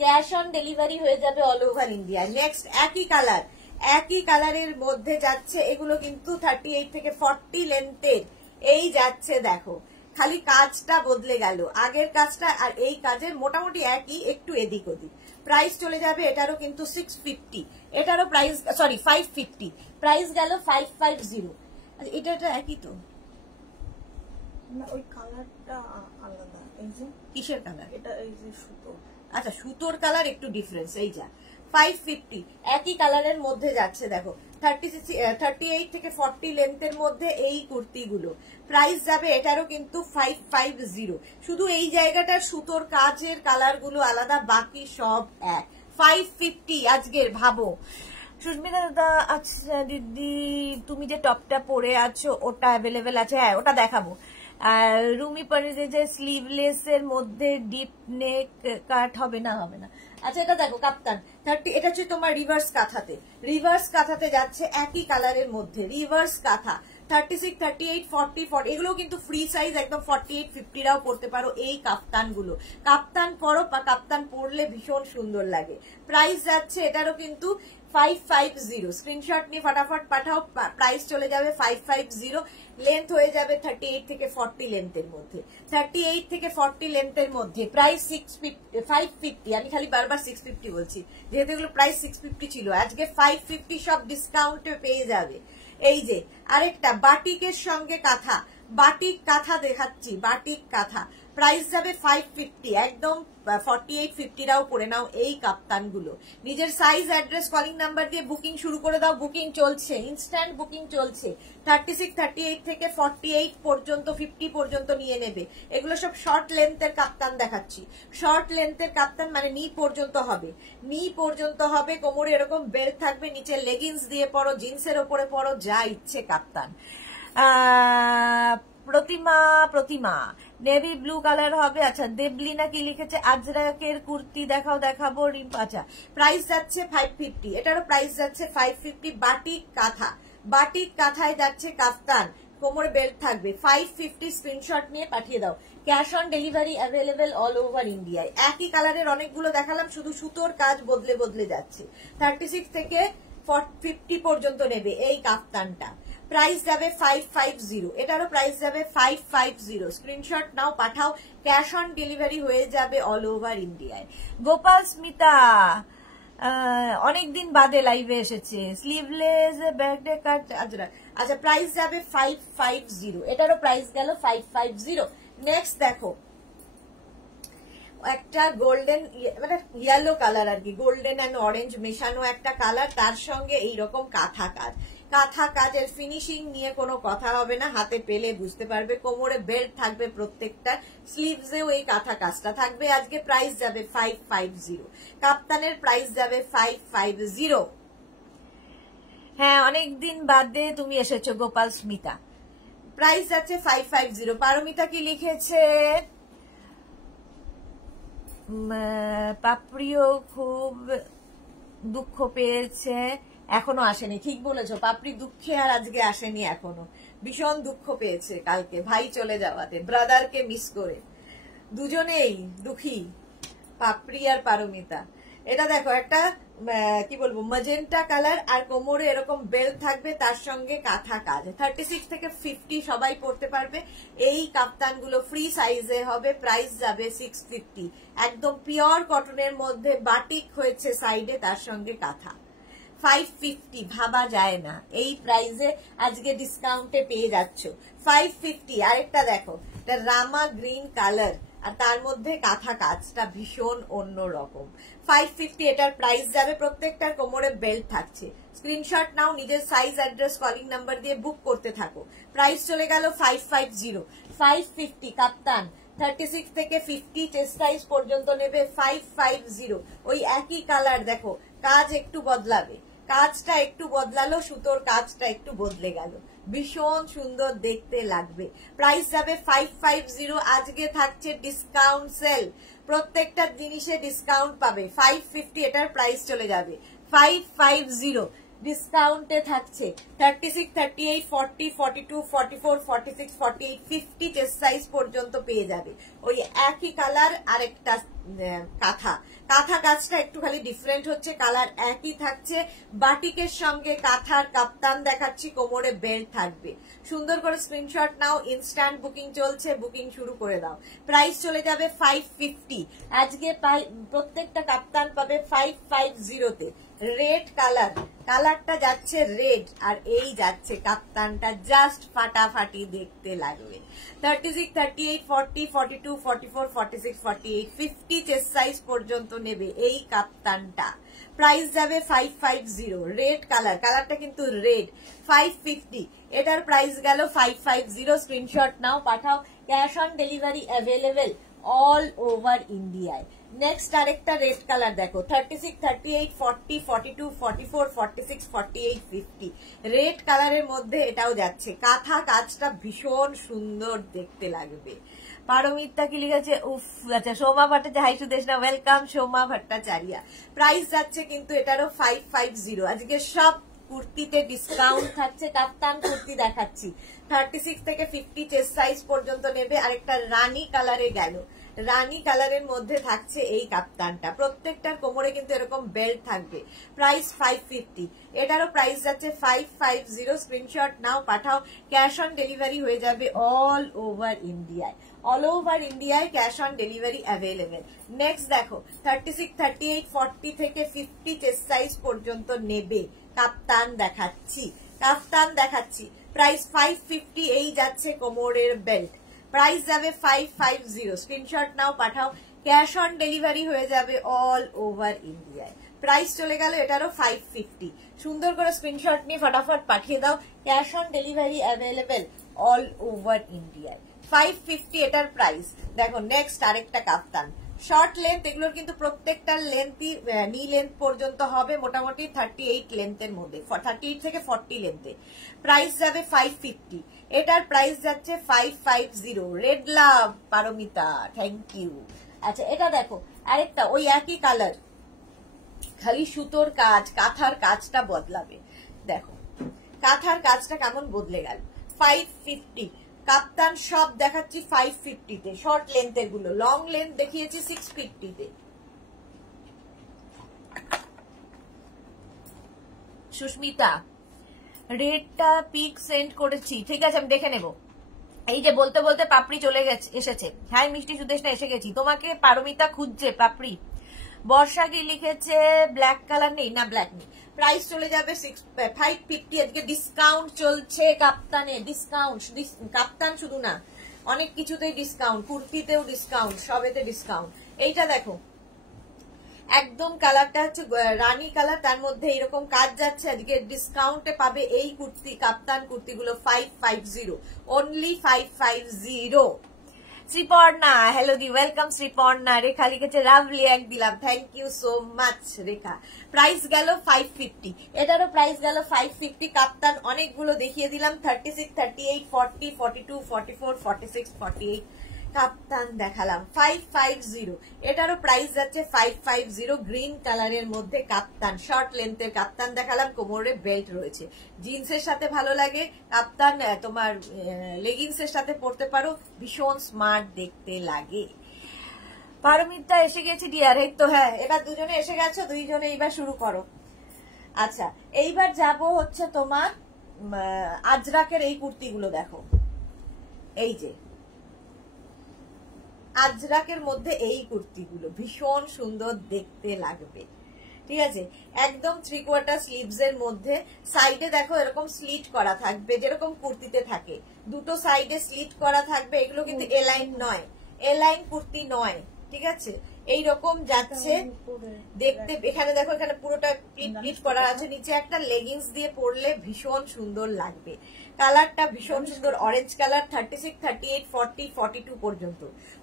ক্যাশ অন ডেলিভারি হয়ে যাবে অল ওভার ইন্ডিয়া। নেক্সট একই কালার, একই কালারের মধ্যে যাচ্ছে, এগুলো কিন্তু 38 থেকে 40 লেন্থের এই যাচ্ছে। দেখো খালি কাজটা বদলে গেল, আগের কাজটা আর এই কাজের মোটামুটি একই, একটু এদিক ওদিক। প্রাইস চলে যাবে এটারও কিন্তু 650, এটারও প্রাইস সরি 550, প্রাইস গেল 550। এটা একই তো না, ওই কালারটা আলাদা। এই যে কিসের কালার? এটা এই যে সুতো। আচ্ছা সুতোর কালার একটু ডিফারেন্স। এই যা 550 একই কালারের মধ্যে যাচ্ছে। দেখো 38 থেকে 40 লেন্থের মধ্যে এই কুর্তিগুলো, প্রাইস যাবে এটারও কিন্তু 550। শুধু এই জায়গাটার সুতোর কাজের কালার গুলো আলাদা, বাকি সব এক। 550 আজকের। ভাবো সুস্মিতা দাদা, আচ্ছা দিদি তুমি যে টপটা পরে আছো ওটা অ্যাভেলেবেল আছে? হ্যাঁ ওটা দেখাবো। আর রুমি পরে যে স্লিভলেস এর মধ্যে ডিপ নেক কাট হবে না? হবে না। আচ্ছা এটা দেখো কাপ্তান 30, এটা হচ্ছে তোমার রিভার্স কাঁথাতে, রিভার্স কাঁথাতে যাচ্ছে একই কালারের মধ্যে, রিভার্স কাঁথা 36, 38, 40, 40 এগুলো কিন্তু ফ্রি সাইজ, একদম 48, 50 রাও পড়তে পারো এই কাপ্তান গুলো। কাপ্তান পরো, কাপ্তান পরলে ভীষণ সুন্দর লাগে। প্রাইস যাচ্ছে এটারও কিন্তু 550। স্ক্রিনশট নিয়ে ফটাফট পাঠাও, প্রাইস চলে যাবে 550। লেন্থ হয়ে যাবে 38 থেকে 40 লেন্থের মধ্যে, 38 থেকে 40 লেন্থের মধ্যে। প্রাইস 550, আমি খালি বারবার 650 বলছি, যেহেতু এগুলো প্রাইস 650 ছিল, আজকে 550 সব ডিসকাউন্টে পেয়ে যাবে। এই যে আরেকটা বাটিকের সঙ্গে কাঁথা, বাটিক কাঁথা দেখাচ্ছি, বাটিক কাঁথা, প্রাইস যাবে 550, একদম 48, 50 রাও পরে নাও এই কাপ্তান গুলো। নিজের সাইজ, অ্যাড্রেস, কলিং নাম্বার দিয়ে বুকিং শুরু করে দাও, বুকিং চলছে, ইনস্ট্যান্ট বুকিং চলছে। 36, 38 থেকে 48 পর্যন্ত, 50 পর্যন্ত নিয়ে নেবে। এগুলো সব শর্ট লেন্থের কাপ্তান দেখাচ্ছি, শর্ট লেন্থের কাপ্তান মানে নি পর্যন্ত হবে, নি পর্যন্ত হবে। কোমরে এরকম বেল্ট থাকবে, নিচে লেগিংস দিয়ে পরো, জিন্সের ওপরে পরো, যা ইচ্ছে কাপ্তান। প্রতিমা নেভি ব্লু কালার হবে। আচ্ছা দেবলিনা কি লিখেছে, আজরাকের কুর্তি দেখাবো রিম্পা। আচ্ছা প্রাইস যাচ্ছে 550, এটারও প্রাইস যাচ্ছে 550। বাটিক কাঁথা, বাটিক কাঁথায় যাচ্ছে কাফতান, কোমরে বেল্ট থাকবে, 550। স্ক্রিনশট নিয়ে পাঠিয়ে দাও। Cash on delivery available all over ইন্ডিয়ায়। একই কালারের অনেকগুলো দেখালাম, শুধু সুতোর কাজ বদলে যাচ্ছে। 36 থেকে 50 পর্যন্ত নেবে এই কাফতানটা। প্রাইস যাবে 550, এটারও প্রাইস যাবে 550। স্ক্রিনশট নাও পাঠাও, ক্যাশ অন ডেলিভারি হয়ে যাবে অল ওভার ইন্ডিয়ায়। গোপাল স্মিতা অনেকদিন বাদে লাইভে এসেছে, স্লিভলেস ব্যাগডে কাট আজরা। আচ্ছা প্রাইস যাবে 550, এটারও প্রাইস গেল 550। নেক্সট দেখো একটা গোল্ডেন মানে ইয়েলো কালার আর কি, গোল্ডেন অ্যান্ড অরেঞ্জ মেশানো একটা কালার, তার সঙ্গে এইরকম কাঁথা কাজ। কাঁথা কাজের ফিনিশিং নিয়ে কোনো কথা হবে না, হাতে পেলে বুঝতে পারবে। কোমরে বেল্ট থাকবে প্রত্যেকটা, স্লিভসেও এই কাঁথা কাজটা থাকবে। আজকে প্রাইস যাবে 550, কাপ্তানের প্রাইস যাবে 550। হ্যাঁ অনেকদিন বাদে তুমি এসেছো গোপাল স্মিতা, প্রাইস যাচ্ছে 550। পারমিতা কি লিখেছে, পাপড়িও খুব দুঃখ পেয়েছে, এখনো আসেনি। ঠিক বলেছো, পাপড়ি দুঃখে আর আজকে আসেনি এখনো, ভীষণ দুঃখ পেয়েছে কালকে ভাই চলে যাওয়াতে, ব্রাদারকে মিস করে। দুজনেই দুঃখী, পাপড়ি আর পারমিতা। এটা দেখো একটা কি বলবো ম্যাজেন্টা কালার, আর কোমরে এরকম বেল্ট থাকবে, তার সঙ্গে কাঁথা কাজ। 36 থেকে 50 সবাই পড়তে পারবে। এই কাপ্তানগুলো ফ্রি সাইজে হবে। প্রাইস যাবে 650। একদম পিওর কটনের মধ্যে বাটিক হয়েছে সাইডে, তার সঙ্গে কাঁথা। 550 ভাবা যায় না, এই প্রাইসে আজকে ডিসকাউন্টে পেয়ে যাচ্ছ 550। আরেকটা দেখো, এটা রামা গ্রিন কালার, আর তার মধ্যে কাঁথা কাজটা ভীষণ অন্য রকম। 550 এটার প্রাইস যাবে। প্রত্যেকটার কোমরে বেল্ট থাকছে। স্ক্রিনশট নাও, নিজের সাইজ অ্যাড্রেস কলিং নাম্বার দিয়ে বুক করতে থাকো। প্রাইস চলে গেল 550। 550 কাপ্তান, 36 থেকে 50 চেস্ট সাইজ পর্যন্ত নেবে 550। ওই একই কালার দেখো, কাজ একটু বদলাবে, কাজটা একটু বদলালো, সুতোর কাজটা একটু বদলে গেল, ভীষণ সুন্দর দেখতে লাগবে। প্রাইস যাবে 550। আজকে থাকছে ডিসকাউন্ট সেল, প্রত্যেকটা জিনিসে ডিসকাউন্ট পাবে। 550 এটার প্রাইস চলে যাবে 550। ডিসকাউন্টে থাকছে 36, 38, 40, 42, 44, 46, 48, 50 চেস্ট সাইজ পর্যন্ত পেয়ে যাবে। ওই একই কালার, আরেকটা কাঁথা। কাঁথা কাজটা একটু খালি ডিফারেন্ট হচ্ছে, কালার একই থাকছে। বাটিকের সঙ্গে কাঁথার কাপ্তান দেখাচ্ছি, কোমরে বেল্ট থাকবে। সুন্দর করে স্ক্রিনশট নাও, ইনস্ট্যান্ট বুকিং চলছে, বুকিং শুরু করে দাও। প্রাইস চলে যাবে 550। আজকে প্রত্যেকটা কাপ্তান পাবে 550-তে। রেড কালার, কালারটা যাচ্ছে রেড, আর এই যাচ্ছে কাপ্তানটা, জাস্ট ফাটাফাটি দেখতে লাগবে। 36, 38, 40, 42, 44, 46, 48, 50 চেস্ট সাইজ পর্যন্ত নেবে এই কাপ্তানটা। প্রাইস যাবে 550। রেড কালার, কালারটা কিন্তু রেড। 550 এটার প্রাইস গেল 550। স্ক্রিনশট নাও, পাঠাও। Cash on delivery available all over ইন্ডিয়ায়। নেক্সট আরেকটা রেড কালার দেখো, 36, 38, 40, 42, 44, 46, 48, 50 রেড কালারের মধ্যে এটাও যাচ্ছে। কাঁথা কাজটা ভীষণ সুন্দর দেখতে লাগবে। পারমিতা কি লিখেছে, উফ। আচ্ছা Soma Bhattacharya, hi Sudeshna, welcome Soma Bhattacharya. Price যাচ্ছে কিন্তু এটারও 550। আজকে সব কুর্তিতে ডিসকাউন্ট থাকছে। কাপ্তান কুর্তি দেখাচ্ছি, 36 থেকে 50 চেস্ট সাইজ পর্যন্ত নেবে। আরেকটা রানী কালারে গেল, রানী কালারের মধ্যে থাকছে এই কাপ্তানটা। প্রত্যেকটার কোমরে কিন্তু এরকম বেল্ট থাকবে। প্রাইস 550। এটারও প্রাইস যাচ্ছে 550। স্ক্রিনশট নাও, পাঠাও। ক্যাশ অন ডেলিভারি হয়ে যাবে অল ওভার ইন্ডিয়ায়। অল ওভার ইন্ডিয়ায় cash on delivery available. Next দেখো, 36, 38, 40 থেকে 50 চেস্ট সাইজ পর্যন্ত নেবে কাপ্তান দেখাচ্ছি, কাপ্তান দেখাচ্ছি। প্রাইস 550। এই যাচ্ছে কোমরের বেল্ট, প্রাইস যাবে 550। স্ক্রিনশট নাও, পাঠাও। ক্যাশ অন ডেলিভারি হয়ে যাবে অল ওভার ইন্ডিয়ায়। প্রাইস চলে গেল এটারও 550। সুন্দর করে স্ক্রিনশট নিয়ে ফটাফট পাঠিয়ে দাও। Cash on delivery available all over ইন্ডিয়ায়। 550 এটার প্রাইস। দেখো নেক্সট আরেকটা কাপ্তান, শর্ট লেন্থ, এগুলোর কিন্তু প্রত্যেকটার লেন্থই নি লেন্থ পর্যন্ত হবে, মোটামুটি 38 লেন্থের মধ্যে, 38 থেকে 40 লেন্থে। প্রাইস যাবে 550, এটার প্রাইস যাচ্ছে 550। Red love Paromita, thank you. আচ্ছা এটা দেখো আরেকটা ওই একই কালার, খালি সুতোর কাজ, কাঁথার কাজটা বদলাবে। দেখো কাঁথার কাজটা কেমন বদলে গেল। 550 কাপ্তান, সব দেখাচ্ছি 550 তে, শর্ট লেন্থের গুলো, লং লেন্থ দেখিয়েছি 650 তে। সুস্মিতা রেডটা পিক সেন্ড করেছি, ঠিক আছে আমি দেখে নেব। এই যে বলতে বলতে পাপড়ি চলে গেছে, এসেছে। হ্যাঁ মিষ্টি সুদেশনা এসে গেছি, তোমাকে পারমিতা খুঁজছে পাপড়ি। বর্ষা কি লিখেছে ব্ল্যাক কালার নেই, না ব্ল্যাক নেই। প্রাইস চলে যাবে 550, আজকে ডিসকাউন্ট চলছে কাপ্তানে, ডিসকাউন্ট, কাপ্তান শুধু না অনেক কিছুতেই ডিসকাউন্ট, কুর্তিতেও ডিসকাউন্ট, সবেতে ডিসকাউন্ট। এইটা দেখো একদম কালারটা হচ্ছে রানী কালার, তার মধ্যে এরকম কাজ যাচ্ছে, আজকে ডিসকাউন্টে পাবে এই কুর্তি, কাপ্তান কুর্তিগুলো 550, অনলি 550। শ্রীপর্ণা হ্যালো দি, ওয়েলকাম শ্রীপর্ণা। রেখা লিখেছে লাভলি, এক দিলাম, thank you so much Rekha. Price গেল 550, এটারও প্রাইস গেল 550। কাপ্তান অনেকগুলো দেখিয়ে দিলাম, 36, 38, 40, 42, 44, 46, 48 কাপ্তান দেখালাম। 550, এটারও প্রাইস যাচ্ছে 550। গ্রিন কালারের মধ্যে কাপ্তান, শর্ট লেন্থের কাপ্তান দেখালাম, কোমরে বেল্ট রয়েছে, জিন্সের সাথে ভালো লাগে কাপ্তান, তোমার লেগিংস এর সাথে পরতে পারো, ভীষণ স্মার্ট দেখতে লাগে। পারমিতা এসে গেছি ডিয়ার, এই তো হ্যাঁ এবার দুজনে এসে গেছো, দুইজনে এইবার শুরু করো। আচ্ছা এইবার যাব হচ্ছে তোমার আজরাকের এই কুর্তিগুলো দেখো, এই যে আজরাকের মধ্যে এই কুর্তিগুলো ভীষণ সুন্দর দেখতে লাগবে, ঠিক আছে। একদম 3/4 স্লিভস এর মধ্যে, সাইডে দেখো এরকম স্লিট করা থাকবে, যেরকম কুর্তিতে থাকে, দুটো সাইডে স্লিট করা থাকবে। এগুলো কিন্তু এলাইন নয়, এলাইন কুর্তি নয়, ঠিক আছে। এইরকম যাচ্ছে দেখতে, এখানে দেখো এখানে পুরোটা প্লিট করা আছে, নিচে একটা লেগিংস দিয়ে পরলে ভীষণ সুন্দর লাগবে। কালারটা ভীষণ সুন্দর, অরেঞ্জ কালার। 36, 38, 40, 42 পর্যন্ত,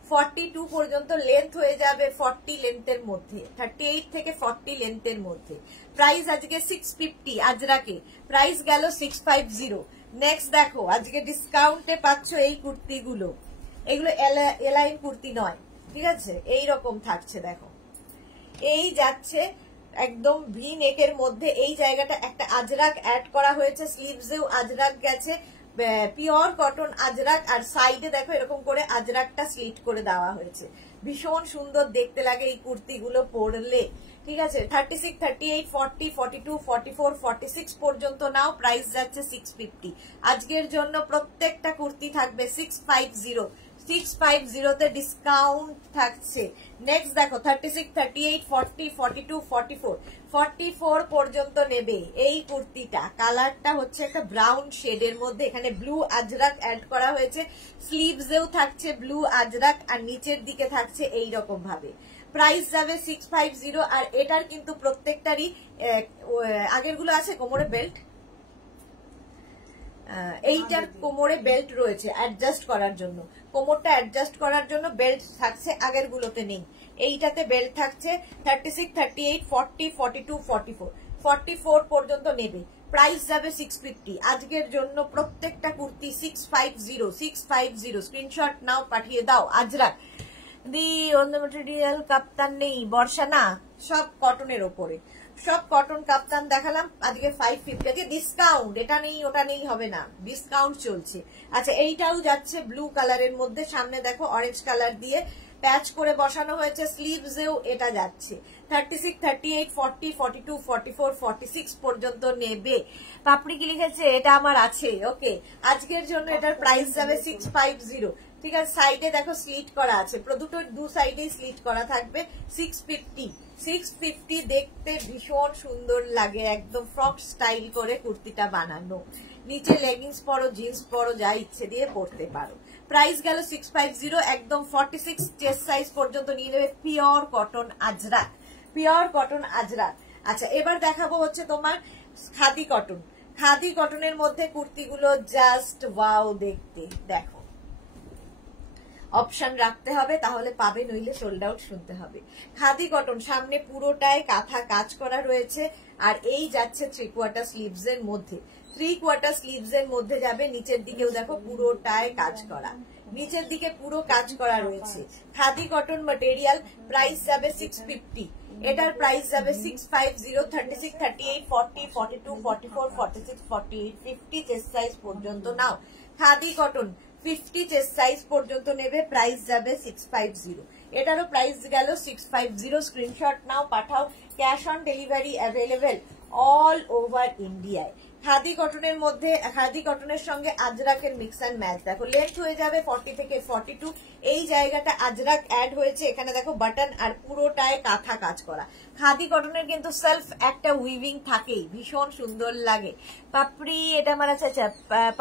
42 পর্যন্ত লেন্থ হয়ে যাবে 40 লেন্থের মধ্যে, 38 থেকে 40 লেন্থের মধ্যে। প্রাইস আজকে 650, আজরাকে প্রাইস গেল 650। নেক্সট দেখো আজকে ডিসকাউন্টে পাচ্ছ এই কুর্তিগুলো, এগুলো এলাইন কুর্তি নয়, ঠিক আছে। এইরকম থাকছে দেখো, এই যাচ্ছে একদম ভি নেকের মধ্যে, এই জায়গাটা একটা আজরাক অ্যাড করা হয়েছে, স্লিভসেও আজরাক গেছে, পিওর কটন আজরাক, আর সাইডে দেখো এরকম করে আজরাকটা স্লিট করে দেওয়া হয়েছে, ভীষণ সুন্দর দেখতে লাগে এই কুর্তিগুলো পরলে, ঠিক আছে। 36, 38, 40, 42, 44, 46 পর্যন্ত নাও, প্রাইস যাচ্ছে 650। আজকের জন্য প্রত্যেকটা কুর্তি থাকবে 650, 650 ডিসকাউন্ট থাকছে। নেক্সট দেখো 36, 38, 40, 42, 44, 44 পর্যন্ত নেবে এই কুর্তিটা। কালারটা হচ্ছে একটা ব্রাউন শেডের মধ্যে, এখানে ব্লু আজরাক অ্যাড করা হয়েছে, স্লিভসেও থাকছে ব্লু আজরাক, আর নিচের দিকে থাকছে এই রকম ভাবে। প্রাইস যাবে 650, আর এটার কিন্তু প্রত্যেকটারই আগের গুলো আছে কোমরে বেল্ট, এইটার কোমরে বেল্ট রয়েছে অ্যাডজাস্ট করার জন্য, কোমরটা অ্যাডজাস্ট করার জন্য বেল্ট থাকছে, আগের গুলোতে নেই, এইটাতে বেল্ট থাকছে। 36, 38, 40, 42, 44, 44 পর্যন্ত নেবে, প্রাইস যাবে 650। আজকের জন্য প্রত্যেকটা কুর্তি 650, 650, স্ক্রিনশট নাও, পাঠিয়ে দাও। আজরাক দি অন্য মেটেরিয়াল কাপ্তান নেই, বর্ষা না, সব কটনের ওপরে, সব কটন কাপ্তান দেখালাম আজকে 550। আজকে ডিসকাউন্ট, এটা নেই ওটা নেই হবে না, ডিসকাউন্ট চলছে। আচ্ছা এইটাও যাচ্ছে ব্লু কালারের মধ্যে, সামনে দেখো অরেঞ্জ কালার দিয়ে প্যাচ করে বসানো হয়েছে, স্লিভসেও এটা যাচ্ছে। 36, 38, 40, 42, 44, 46 পর্যন্ত নেবে। পাপড়ি কি লিখেছে, এটা আমার আছে, ওকে। আজকের জন্য এটার প্রাইস যাবে 650, ঠিক আছে। সাইডে দেখো স্লিট করা আছে, দুটো দু সাইডে স্লিট করা থাকবে। 650, 650 দেখতে ভীষণ সুন্দর লাগে, একদম ফ্রক স্টাইল করে কুর্তিটা বানানো, নিচে লেগিংস পরো, জিন্স পরো, যা ইচ্ছে দিয়ে পরতে পারো। প্রাইস গেল 650, একদম 46 চেস্ট সাইজ পর্যন্ত নিয়ে নেবে, pure cotton Ajrak, pure cotton Ajrak. আচ্ছা এবার দেখাবো হচ্ছে তোমার খাদি কটন, খাদি কটনের মধ্যে কুর্তিগুলো জাস্ট ওয়াও দেখতে, দেখো অপশন রাখতে হবে, তাহলে পাবে, নইলে সোল্ড আউট শুনতে হবে। খাদি কটন সামনে পুরোটায় কাঁথা কাজ করা রয়েছে, আর এই যাচ্ছে 3/4 স্লিভস এর মধ্যে, 3/4 স্লিভস এর মধ্যে যাবে। নিচের দিকেও দেখো পুরোটায় কাজ করা, নিচের দিকে পুরো কাজ করা রয়েছে। খাদি কটন ম্যাটেরিয়াল, প্রাইস যাবে 650, এটার প্রাইস যাবে 650, 36, 38, 40, 42, 44, 46, 48, 50 চেস্ট সাইজ পর্যন্ত নাও। খাদি কটন 50 চেস্ট সাইজ পর্যন্ত নেবে, প্রাইস যাবে 650, এটারও প্রাইস গেল 650। স্ক্রিনশট নাও, পাঠাও, cash on delivery available all over ইন্ডিয়ায়। খাদি কটনের মধ্যে, খাদি কটনের সঙ্গে আজরাকের মিক্স অ্যান্ড ম্যাচ। দেখো লেন্থ হয়ে যাবে 40 থেকে 42, এই জায়গাটা আজরাক অ্যাড হয়েছে, এখানে দেখো বাটন, আর পুরোটায় কাঁথা কাজ করা। খাদি কটনের কিন্তু সেলফ একটা উইভিং থাকেই, ভীষণ সুন্দর লাগে। পাপড়ি, এটা আমার আছে। আচ্ছা,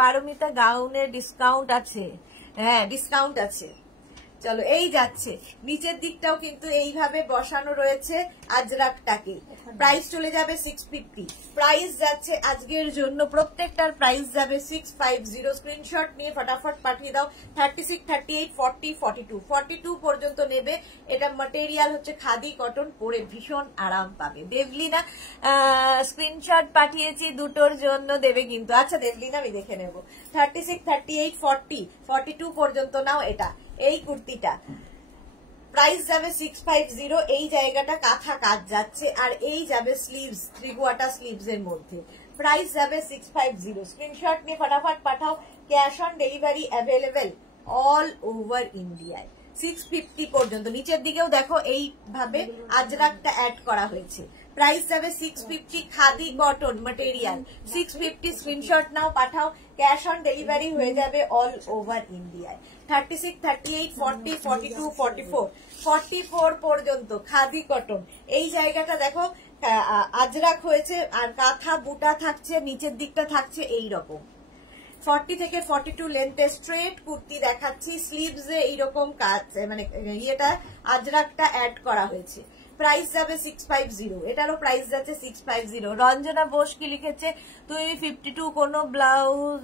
পারমিতা গাউনের ডিসকাউন্ট আছে? হ্যাঁ, ডিসকাউন্ট আছে। চলো, এই যাচ্ছে নিচের দিকটাও কিন্তু এইভাবে বসানো রয়েছে আজরাকটাকে, প্রাইস চলে যাবে 650। প্রাইস যাচ্ছে আজকের জন্য প্রত্যেকটার প্রাইস যাবে 650। স্ক্রিনশট নিয়ে ফটাফট পাঠিয়ে দাও। 36, 38, 40, 42, 42 পর্যন্ত নেবে। এটা ম্যাটেরিয়াল হচ্ছে খাদি কটন, পরে ভীষণ আরাম পাবে। দেবলিনা স্ক্রিনশট পাঠিয়েছি, দুটোর জন্য দেবে কিন্তু। আচ্ছা দেবলিনা, আমি দেখে নেব। 36, 38, 40, 42 পর্যন্ত নাও। এটা এই কুর্তিটা প্রাইস যাবে 650, এই জায়গাটা কাঁথা কাজ যাচ্ছে, আর এই যাবে স্লিভস, 3/4 স্লিভস এর মধ্যে, প্রাইস যাবে 650। স্ক্রিনশট নিয়ে ফটাফট পাঠাও, cash on delivery available all over ইন্ডিয়ায়। 650 পর্যন্ত। নিচের দিকেও দেখো এইভাবে আজরাকটা অ্যাড করা হয়েছে, প্রাইস যাবে 650। Khadi cotton material 650। স্ক্রিনশট নাও, পাঠাও, ক্যাশ অন ডেলিভারি হয়ে যাবে অল ওভার ইন্ডিয়ায়। 36, 38, 40, 42, 44, 44 পর্যন্ত খাদি কটন। এই জায়গাটা দেখো আজরাক হয়েছে, আর কাঁথা বুটা থাকছে, নিচের দিকটা থাকছে এইরকম। 40 থেকে 42 লেন্থে স্ট্রেট কুর্তি দেখাচ্ছি, স্লিভস এ এইরকম কাজ, মানে ইয়েটা আজরাকটা অ্যাড করা হয়েছে। প্রাইস যাবে 650, এটারও প্রাইস যাচ্ছে 650। রঞ্জনা বোস কি লিখেছে, তুমি 52 কোনো ব্লাউজ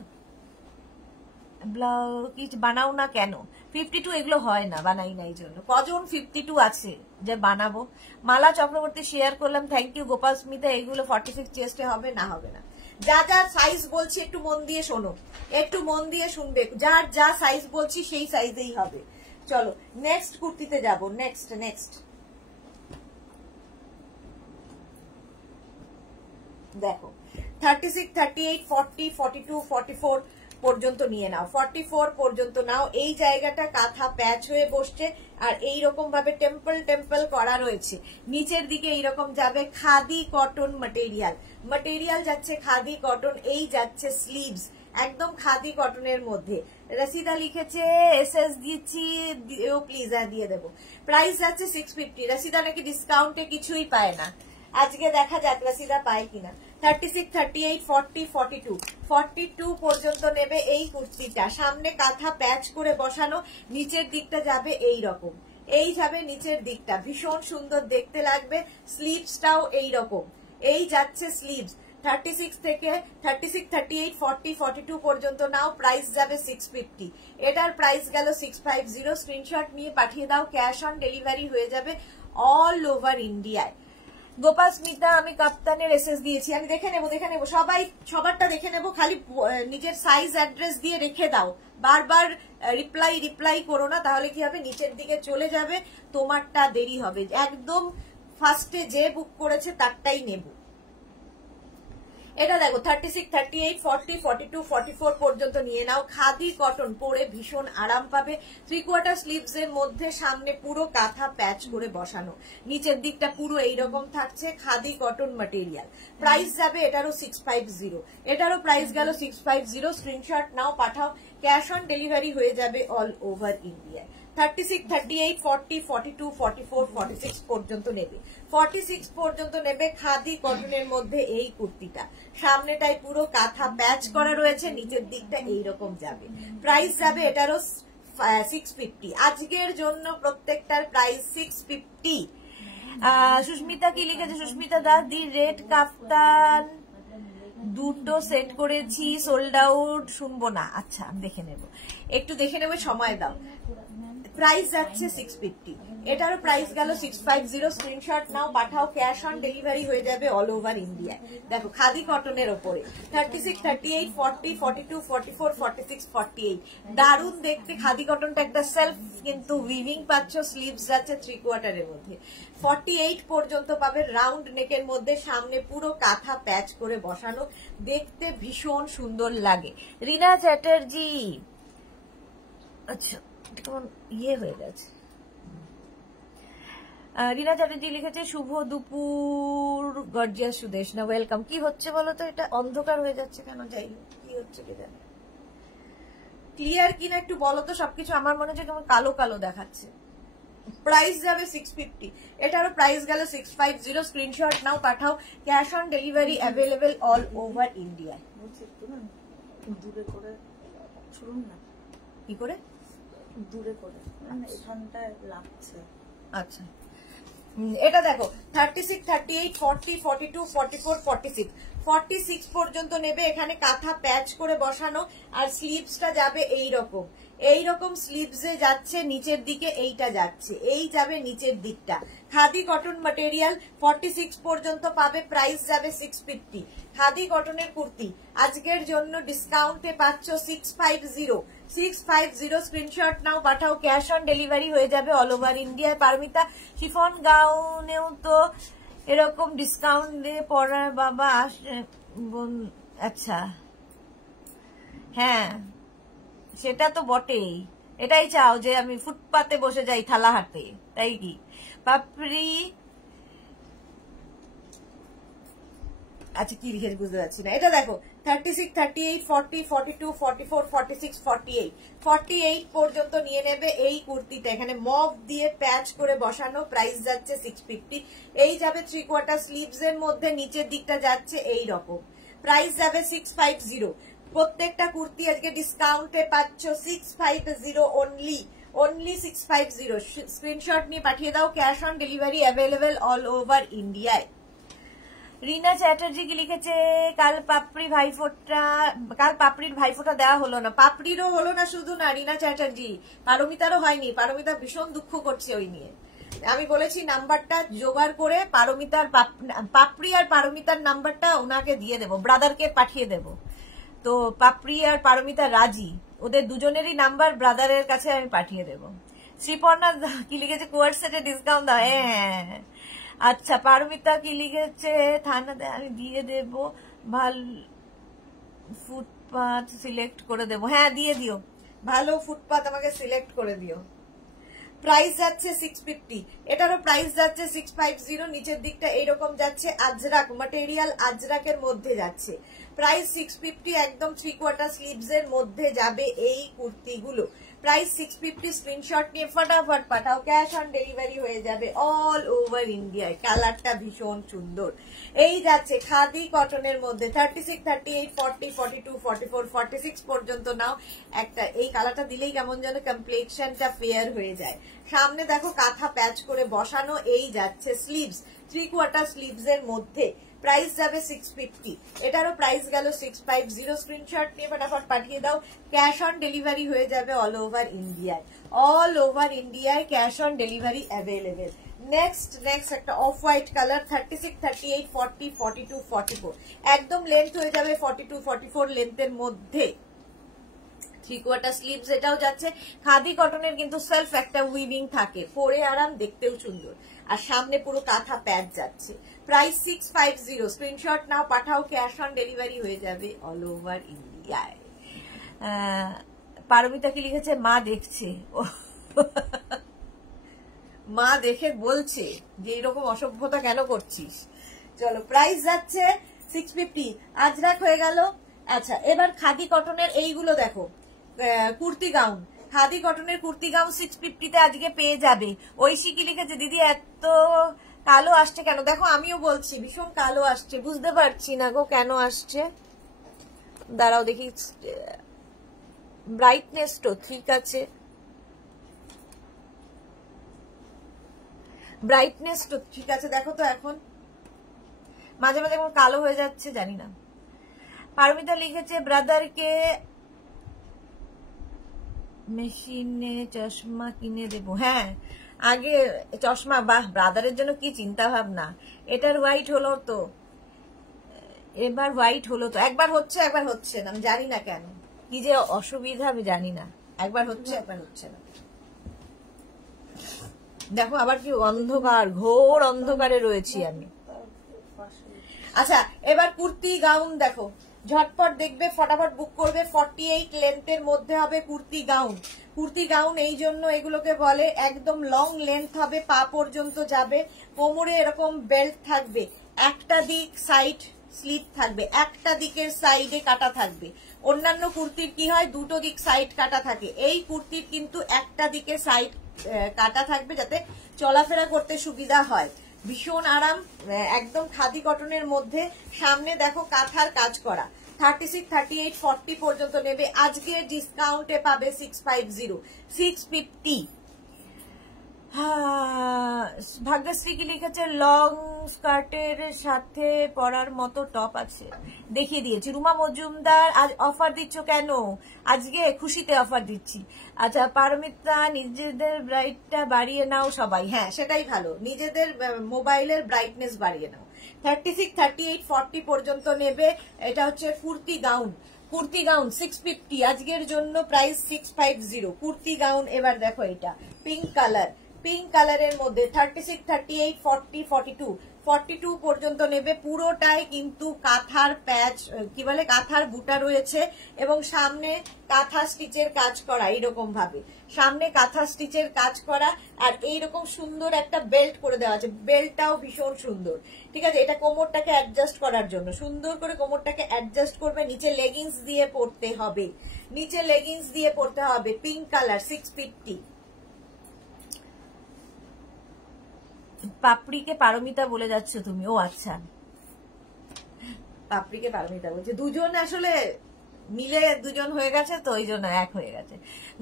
কি বানাও না কেন? 52 এগুলো হয় না, বানাই না, এই জন্য। কজন 52 আছে যে বানাবো? মালা চক্রবর্তী শেয়ার করলাম, থ্যাংক ইউ। গোপাল স্মিতা, এগুলো 46 চেস্টে হবে না? হবে না। যা যা সাইজ বলছি একটু মন দিয়ে শোনো, একটু মন দিয়ে শুনবে, যার যা সাইজ বলছি সেই সাইজেই হবে। চলো নেক্সট কুর্তিতে যাব। নেক্সট দেখো 36, 38, 40, 42, 44 পর্যন্ত নিয়ে নাও। 44 পর্যন্ত নাও। এই জায়গাটা কাঁথা প্যাচ হয়ে বসছে, আর এইরকম ভাবে টেম্পল করা রয়েছে। নিচের দিকে এইরকম যাবে খাদি কটন ম্যাটেরিয়াল যাচ্ছে খাদি কটন। এই যাচ্ছে স্লিভস, একদম খাদি কটনের মধ্যে। রসিদা লিখেছে এসএস দিচ্ছি, প্লিজ দিয়ে দেবো। প্রাইস যাচ্ছে 650। রসিদা নাকি ডিসকাউন্টে কিছুই পায় না, আজকে দেখা যাক রসিদা পায় কিনা। 36, 38, 40, 42, 42 পর্যন্ত নেবে এই কুর্তিটা। সামনে কাঁথা প্যাচ করে বসানো, নিচের দিকটা যাবে এই রকম, এই যাবে নিচের দিকটা, ভীষণ সুন্দর দেখতে লাগবে। স্লিভসটাও এই রকম, এই যাচ্ছে স্লিভস। 36 থেকে 36, 38, 40, 42 পর্যন্ত নাও। প্রাইস যাবে 650, এটার প্রাইস গেল 650। স্ক্রিনশট নিয়ে পাঠিয়ে দাও, ক্যাশ অন ডেলিভারি হয়ে যাবে অল ওভার ইন্ডিয়ায়। গোপাল স্মিতা, আমি কাপ্তানের এসএস দিয়েছি, আমি দেখে নেবো, সবাই সবারটা দেখে নেবো, খালি নিজের সাইজ অ্যাড্রেস দিয়ে রেখে দাও, বারবার রিপ্লাই করো না, তাহলে কি হবে নিচের দিকে চলে যাবে, তোমারটা দেরি হবে। একদম ফার্স্টে যে বুক করেছে তারটাই নেব। এটা দেখো 36, 38, 40, 42, 44 পর্যন্ত নিয়ে নাও। খাদি কটন, পরে ভীষণ আরাম পাবে। 3/4 স্লিভস এর মধ্যে, সামনে পুরো কাঁথা প্যাচ করে বসানো, নিচের দিকটা পুরো এইরকম থাকছে। Khadi cotton material. প্রাইস যাবে এটারও 650, এটারও প্রাইস গেল 650। স্ক্রিনশট নাও, পাঠাও, ক্যাশ অন ডেলিভারি হয়ে যাবে অল ওভার ইন্ডিয়ায়। 36, 38, 40, 42, 44, 46 পর্যন্ত নেবে। 46 পর্যন্ত নেবে খাদি কটনের মধ্যে এই কুর্তিটা। সামনেটায় পুরো কাঁথা প্যাচ করা রয়েছে, নিচের দিকটা এইরকম যাবে। প্রাইস যাবে এটারও 650। আজকের জন্য প্রত্যেকটার প্রাইস 650। সুস্মিতা কি লিখেছে, সুস্মিতা দাস, দি রেড কাফতান দুটো সেট করেছি, সোল্ড আউট, শুনবো না। আচ্ছা আমি দেখে নেব, একটু দেখে নেব, সময় দাও। প্রাইস যাচ্ছে 650, এটারও প্রাইস গেল 650। স্ক্রিনশট নাও, পাঠাও, ক্যাশ অন ডেলিভারি হয়ে যাবে অল ওভার ইন্ডিয়া। দেখো খাদি কটনের ওপরে 36, 38, 40, 42, 44, 46, 48, দারুণ দেখতে। খাদি কটনটা একটা সেলফ কিন্তু উইভিং পাচ্ছ, স্লিভস যাচ্ছে 3/4 মধ্যে। 48 পর্যন্ত পাবে, রাউন্ড নেকের মধ্যে, সামনে পুরো কাঁথা প্যাচ করে বসানো, দেখতে ভীষণ সুন্দর লাগে। রিনা চ্যাটার্জি, আচ্ছা কেমন ইয়ে হয়ে গেছে। রিনা চ্যাটার্জি লিখেছে শুভ দুপুর গর্জিয়াস সুদেশ না, ওয়েলকাম। কি হচ্ছে বলো তো, এটা অন্ধকার হয়ে যাচ্ছে কেন? যাই হোক, কি হচ্ছে কি জানি, ক্লিয়ার কিনা একটু বলো তো সবকিছু। আমার মনে হচ্ছে কেমন কালো কালো দেখাচ্ছে। প্রাইস যাবে 650, এটারও প্রাইস গেল 650। স্ক্রিনশট নাও, পাঠাও, cash on delivery available all over India. বলছি একটু না দূরে করে ছুড়ুন না। কি করে? দূরে করে, মানে এখানটায় লাগছে। আচ্ছা, এটা দেখো 36, 38, 40, 42, 44, 46, 46 পর্যন্ত নেবে। এখানে কাঁথা প্যাচ করে বসানো, আর স্লিভসটা যাবে এইরকম এইরকম স্লিভসে যাচ্ছে, নিচের দিকে এইটা যাচ্ছে, এই যাবে নিচের দিকটা। খাদি কটন ম্যাটেরিয়াল 46 পর্যন্ত পাবে, প্রাইস যাবে 650। খাদি কটনের কুর্তি আজকের জন্য ডিসকাউন্টে পাচ্ছ 650, 650। স্ক্রিনশট নাও, পাঠাও, ক্যাশ অন ডেলিভারি হয়ে যাবে all over India. Paromita, chiffon গাউনেও তো এরকম ডিসকাউন্ট দিয়ে পড়ার বাবা আসে। আচ্ছা হ্যাঁ, সেটা তো বটেই। এটাই চাও যে আমি ফুটপাতে বসে যাই থালা হাতে, তাই কি? পাপড়ি, আচ্ছা কি লিখেছে বুঝতে পারছি না। এটা দেখো 36, 38, 40, 42, 44, 46, 48, 48 পর্যন্ত নিয়ে নেবে এই কুর্তিটা। এখানে মভ দিয়ে প্যাচ করে বসানো, প্রাইস যাচ্ছে 650। এই যাবে 3/4 স্লিভস এর মধ্যে, নিচের দিকটা যাচ্ছে এই রকম, প্রাইস যাবে 650। প্রত্যেকটা কুর্তি আজকে ডিসকাউন্টে পাচ্ছ 650 অনলি 650। স্ক্রিনশট নিয়ে পাঠিয়ে দাও, cash on delivery available all over ইন্ডিয়ায়। রিনা চ্যাটার্জি কি লিখেছে, কাল পাপড়ির ভাইফোঁটা দেওয়া হলো না। পাপড়িরও হলো না শুধু না রিনা চ্যাটার্জি, পারমিতারও হয়নি। পারমিতা ভীষণ দুঃখ করছে ওই নিয়ে। আমি বলেছি নাম্বারটা জোগাড় করে পারমিতার, পাপড়ি আর পারমিতার নাম্বারটা ওনাকে দিয়ে দেবো, ব্রাদারকে পাঠিয়ে দেবো। তো পাপড়ি আর পারমিতা রাজি, ওদের দুজনেরই নাম্বার ব্রাদারের কাছে আমি পাঠিয়ে দেবো। শ্রীপর্ণা কি লিখেছে, কোয়ার সেটে ডিসকাউন্ট দাও। হ্যাঁ আচ্ছা, পারমিতা কি লিখেছে, থানাতে আমি দিয়ে দেব, ভালো ফুটপাথ সিলেক্ট করে দেবো। হ্যাঁ দিয়ে দিও, ভালো ফুটপাথ আমাকে সিলেক্ট করে দিও। প্রাইস যাচ্ছে 650, এটারও প্রাইস যাচ্ছে 650। নিচের দিকটা এইরকম যাচ্ছে, আজরাক ম্যাটেরিয়াল, আজরাকের মধ্যে যাচ্ছে, প্রাইস 650। একদম 3/4 স্লিভস এর মধ্যে যাবে এই কুর্তিগুলো, প্রাইস 650। স্ক্রিনশট নিয়ে ফটাফট পাঠাও, ক্যাশ অন ডেলিভারি হয়ে যাবে অল ওভার ইন্ডিয়ায়। কালারটা ভীষণ সুন্দর। এই যাচ্ছে খাদি কটনের মধ্যে 36, 38, 40, 42, 44, 46 পর্যন্ত নাও। একটা এই কালারটা দিলেই কেমন যেন কমপ্লেক্সনটা ফেয়ার হয়ে যায়। সামনে দেখো কাঁথা প্যাচ করে বসানো, এই যাচ্ছে স্লিভস 3/4 স্লিভস এর মধ্যে, প্রাইস যাবে 650। এটারও প্রাইস গেল 650। স্ক্রিনশট নিয়ে ফটাফট পাঠিয়ে দাও, ক্যাশ অন ডেলিভারি হয়ে যাবে অল ওভার ইন্ডিয়ায়। অল ওভার ইন্ডিয়ায় cash on delivery available. Next একটা অফ হোয়াইট কালার 36, 38, 40, 42, 44, একদম লেন্থ হয়ে যাবে 42, 44 লেন্থের মধ্যে। 3/4 স্লিভস এটাও যাচ্ছে। খাদি কটনের কিন্তু সেলফ একটা উইভিং থাকে, পরে আরাম, দেখতেও সুন্দর, আর সামনে পুরো কাঁথা প্যাচ যাচ্ছে। প্রাইস 650। স্ক্রিনশট নাও, পাঠাও, ক্যাশ অন ডেলিভারি হয়ে যাবে অল ওভার ইন্ডিয়ায়। পারমিতা কি লিখেছে, মা দেখছে, মা দেখে বলছে যে এরকম অসভ্যতা কেন করছিস। চলো, প্রাইস যাচ্ছে 650, আজরাক হয়ে গেল। আচ্ছা, এবার খাদি কটনের এইগুলো দেখো, কুর্তি গাউন, খাদি কটনের কুর্তি গাউন 650-তে আজকে পেয়ে যাবে। ঐশী কি লিখেছে, দিদি এত কালো আসছে কেন? দেখো আমিও বলছি ভীষণ কালো আসছে, বুঝতে পারছি না গো কেন আসছে। দাঁড়াও দেখি, ব্রাইটনেস তো ঠিক আছে, ব্রাইটনেস তো ঠিক আছে, দেখো তো এখন মাঝে মাঝে এখন কালো হয়ে যাচ্ছে, জানি না। পারমিতা লিখেছে ব্রাদারকে মেশিনে চশমা কিনে দেব। হ্যাঁ, আগে চশমা, বাহ, ব্রাদারের জন্য কি চিন্তা ভাবনা। এটার হোয়াইট হলো তো, এবার হোয়াইট হলো তো, একবার হচ্ছে একবার হচ্ছে না, আমি জানি না কেন, কি যে অসুবিধা আমি জানি না, একবার হচ্ছে একবার হচ্ছে না। দেখো আবার কি অন্ধকার, ঘোর অন্ধকারে রয়েছি আমি। আচ্ছা, এবার কুর্তি গাউন দেখো, ঝটপট দেখবে, ফটাফট বুক করবে। 48 লেন্থের মধ্যে হবে কুর্তি গাউন। কুর্তি গাউন এই জন্য এগুলোকে বলে, একদম লং লেন্থ হবে, পা পর্যন্ত যাবে, কোমরে এরকম বেল্ট থাকবে, একটা দিক সাইড স্লিট থাকবে, একটা দিকের সাইডে কাটা থাকবে। অন্যান্য কুর্তির কি হয়, দুটো দিক সাইড কাটা থাকে, এই কুর্তির কিন্তু একটা দিকে সাইড কাটা থাকবে, যাতে চলাফেরা করতে সুবিধা হয়। ভীষণ আরাম, একদম খাদি কটনের মধ্যে। সামনে দেখো কাঁথার কাজ করা। 36, 38, 40 পর্যন্ত নেবে। আজকে ডিসকাউন্টে পাবে 650, 650। ভাগ্যশ্রী কি লিখেছে, লং স্কার্টের সাথে পরার মতো টপ আছে, দেখিয়ে দিয়েছি। রুমা মজুমদার, আজ অফার দিচ্ছ কেন? আজকে খুশিতে অফার দিচ্ছি। আচ্ছা, পারমিতা, নিজেদের ব্রাইটটা বাড়িয়ে নাও সবাই। হ্যাঁ, সেটাই ভালো, নিজেদের মোবাইলের ব্রাইটনেস বাড়িয়ে নাও। 36, 38, 40 পর্যন্ত নেবে। এটা হচ্ছে কুর্তি গাউন। কুর্তি গাউন 650, আজকের জন্য প্রাইস 650 কুর্তি গাউন। এবার দেখো এটা পিঙ্ক কালার, পিঙ্ক কালারের মধ্যে 36, 38, 40, 42, 42 পর্যন্ত নেবে। পুরোটাই কিন্তু কাঁথার প্যাচ, কি বলে, কাঁথার বুটা রয়েছে, এবং সামনে কাঁথা স্টিচের কাজ করা, এইরকম ভাবে সামনে কাঁথা স্টিচের কাজ করা, আর এইরকম সুন্দর একটা বেল্ট করে দেওয়া আছে। বেল্টটাও ভীষণ সুন্দর, ঠিক আছে। এটা কোমরটাকে অ্যাডজাস্ট করার জন্য, সুন্দর করে কোমরটাকে অ্যাডজাস্ট করবে। নিচে লেগিংস দিয়ে পরতে হবে, নিচে লেগিংস দিয়ে পরতে হবে। Pink colour, 650। পাপড়িকে পারমিতা বলে যাচ্ছ তুমি? ও আচ্ছা, পাপড়িকে পারমিতা বলছে। দুজন আসলে মিলে দুজন হয়ে গেছে তো, ওই জন্য এক হয়ে গেছে।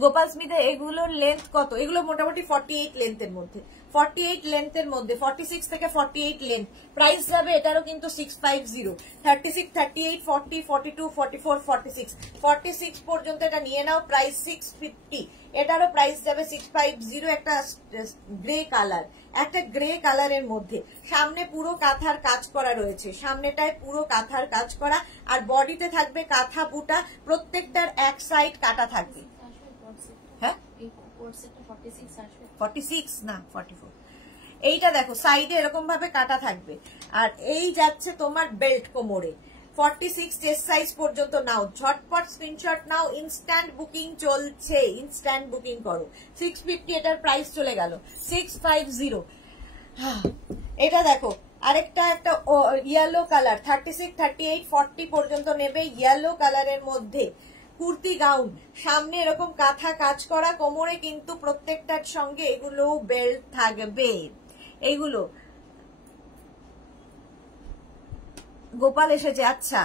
গোপাল স্মিতা, এগুলোর লেন্থ কত? এগুলো মোটামুটি 48 লেন্থের মধ্যে, 48 লেন্থের মধ্যে, 46 থেকে 48 লেন্থ। প্রাইস যাবে এটারও কিন্তু 650। 36, 38, 40, 42, 44, 46, 46 পর্যন্ত এটা নিয়ে নাও। প্রাইস 650। এটারও প্রাইস যাবে 650। একটা গ্রে কালার, একটা গ্রে কালারের মধ্যে, সামনে পুরো কাঁথার কাজ করা রয়েছে, সামনেটায় পুরো কাঁথার কাজ করা, আর বডিতে থাকবে কাঁথা বুটা, প্রত্যেকটার এক সাইড কাটা থাকবে। হ্যাঁ, 46 না 44। এইটা দেখো সাইডে এরকম ভাবে কাটা থাকবে, আর এই যাচ্ছে তোমার বেল্ট কোমরে। 46 চেস্ট সাইজ পর্যন্ত নাও, ঝটপট স্ক্রিনশট নাও, ইনস্ট্যান্ট বুকিং চলছে, ইনস্ট্যান্ট বুকিং করো। 650 এটার প্রাইস চলে গেল 650। এটা দেখো আরেকটা, একটা ইয়েলো কালার, 36, 38, 40 পর্যন্ত নেবে। ইয়েলো কালারের মধ্যে কুর্তি গাউন, সামনে এরকম কাঁথা কাজ করা, কোমরে কিন্তু প্রত্যেকটার সঙ্গে এগুলো বেল্ট থাকবে। এইগুলো গোপাল এসেছে। আচ্ছা,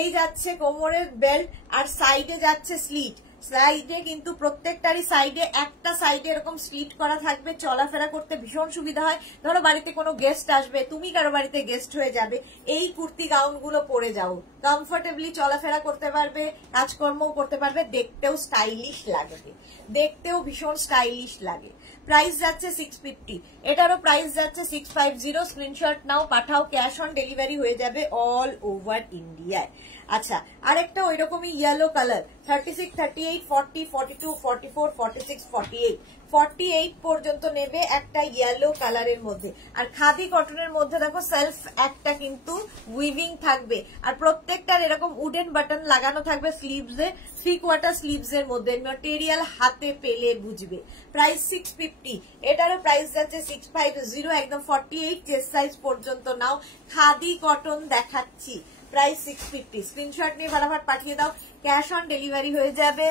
এই যাচ্ছে কোমরের বেল্ট, আর সাইডে যাচ্ছে স্লিট। সাইডে কিন্তু প্রত্যেকটারই সাইডে একটা সাইডে এরকম স্লিট করা থাকবে, চলাফেরা করতে ভীষণ সুবিধা হয়। ধরো বাড়িতে কোনো গেস্ট আসবে, তুমি কারো বাড়িতে গেস্ট হয়ে যাবে, এই কুর্তি গাউন গুলো পরে যাও, কমফোর্টেবলি চলাফেরা করতে পারবে, কাজকর্মও করতে পারবে, দেখতেও স্টাইলিশ লাগবে, দেখতেও ভীষণ স্টাইলিশ লাগে। প্রাইস যাচ্ছে 650, এটারও প্রাইস যাচ্ছে 650। স্ক্রিনশট নাও, পাঠাও, ক্যাশ অন ডেলিভারি হয়ে যাবে অল ওভার ইন্ডিয়ায়। আচ্ছা, আরেকটা ওই রকমই ইয়েলো কালার, 36, 38, 40, 42, 44, 46, 48, 48 পর্যন্ত নেবে, একটা ইয়েলো কালারের মধ্যে। আর খাদি কটনের মধ্যে দেখো সেলফ একটা কিন্তু উইভিং থাকবে, আর প্রত্যেকটার এরকম উডেন বাটন লাগানো থাকবে স্লিভসে, 3/4 স্লিভস এর মধ্যে। ম্যাটেরিয়াল হাতে পেলে বুঝবে। প্রাইস 650, এটারও প্রাইস যাচ্ছে 650। একদম 48 চেস্ট সাইজ পর্যন্ত নাও, খাদি কটন দেখাচ্ছি, প্রাইস 650। স্ক্রিনশট নিয়ে ফটাফট পাঠিয়ে দাও, ক্যাশ অন ডেলিভারি হয়ে যাবে।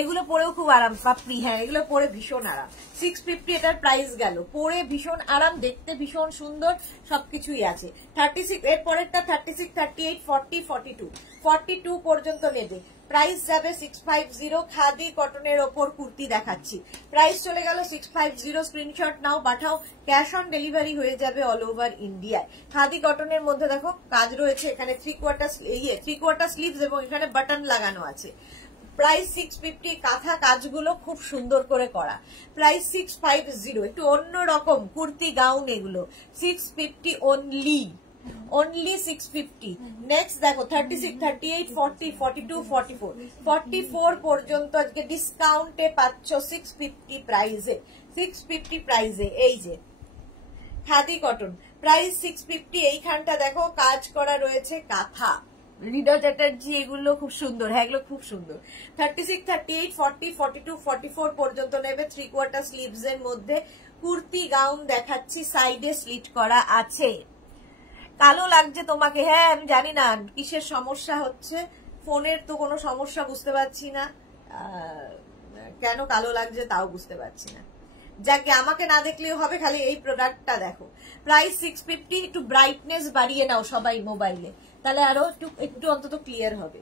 এগুলো পরেও খুব আরাম পাপড়ি, হ্যাঁ এগুলো পরে ভীষণ আরাম। 650 এটার প্রাইস গেল, পরে ভীষণ আরাম, দেখতে ভীষণ সুন্দর, সবকিছুই আছে। 36 এর পরেরটা 36, 38, 40, 42, 42 পর্যন্ত নেবে। প্রাইস যাবে 650। খাদি কটনের ওপর কুর্তি দেখাচ্ছি, প্রাইস চলে গেল 650। স্ক্রিনশট নাও, পাঠাও, ক্যাশ অন ডেলিভারি হয়ে যাবে অল ওভার ইন্ডিয়ায়। খাদি কটনের মধ্যে দেখো কাজ রয়েছে, এখানে 3/4 স্লিভস এবং এখানে বাটন লাগানো আছে। প্রাইস 650, কাঁথা কাজগুলো খুব সুন্দর করে করা, প্রাইস 650, একটু অন্যরকম কুর্তি গাউন এগুলো 650 অনলি, only 650। নেক্সট দেখো 36, 38, 40, 42, 44, 44 পর্যন্ত আজকে ডিসকাউন্টে পাচ্ছ 650 প্রাইসে, 650 প্রাইসে। এই যে খাদি কটন প্রাইস 650, এইখানটা দেখো কাজ করা রয়েছে কাঁথা, রিডা চ্যাটার্জি, এগুলো খুব সুন্দর, হ্যাঁ এগুলো খুব সুন্দর। 36, 38, 40, 42, 44 পর্যন্ত নেবে, 3/4 স্লিভস এর মধ্যে কুর্তি গাউন দেখাচ্ছি, সাইডে স্লিট করা আছে। কালো লাগছে তোমাকে, হ্যাঁ আমি জানি না কিসের সমস্যা হচ্ছে, ফোনের তো কোনো সমস্যা বুঝতে পারছি না, কেন কালো লাগছে তাও বুঝতে পারছি না। যাকে আমাকে না দেখলেও হবে, খালি এই প্রোডাক্টটা দেখো। প্রাইস 650, একটু ব্রাইটনেস বাড়িয়ে নাও সবাই মোবাইলে, তাহলে আরো একটু অন্তত ক্লিয়ার হবে।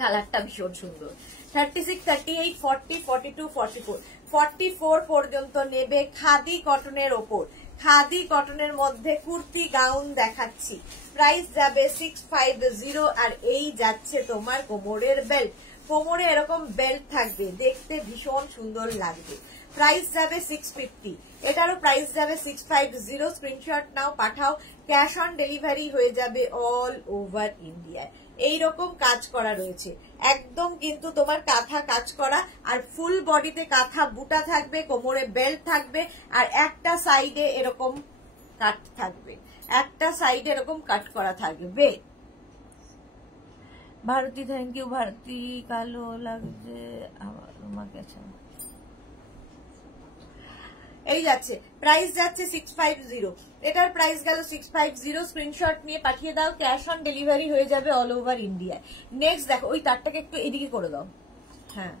কালারটা ভীষণ সুন্দর। 36, 38, 40, 42, 44, 44 পর্যন্ত নেবে খাদি কটনের ওপর, খাদি কটনের মধ্যে কুর্তি গাউন দেখাচ্ছি, প্রাইস যাবে 650। আর এই যাচ্ছে তোমার কোমরের বেল্ট, কোমরে এরকম বেল্ট থাকবে, দেখতে ভীষণ সুন্দর লাগবে, প্রাইস যাবে 650, এটারও প্রাইস যাবে 650। স্ক্রিনশট নাও, পাঠাও, ক্যাশ অন ডেলিভারি হয়ে যাবে অল ওভার ইন্ডিয়ায়। এইরকম কাজ করা রয়েছে একদম, কিন্তু তোমার কাঁথা কাজ করা, আর ফুল বডিতে কাঁথা বুটা থাকবে, কোমরে বেল্ট থাকবে, আর একটা সাইডে এরকম কাট থাকবে, একটা সাইডে এরকম কাট করা থাকবে। ভারতী থ্যাংক ইউ ভারতী, কালো লাগছে আমার কাছে। এই যাচ্ছে প্রাইস যাচ্ছে 650, এটার প্রাইস গেল 650। স্ক্রিনশট নিয়ে পাঠিয়ে দাও, ক্যাশ অন ডেলিভারি হয়ে যাবে অল ওভার ইন্ডিয়ায়। নেক্সট দেখো, ওই তারটাকে একটু এদিকে করে দাও, হ্যাঁ।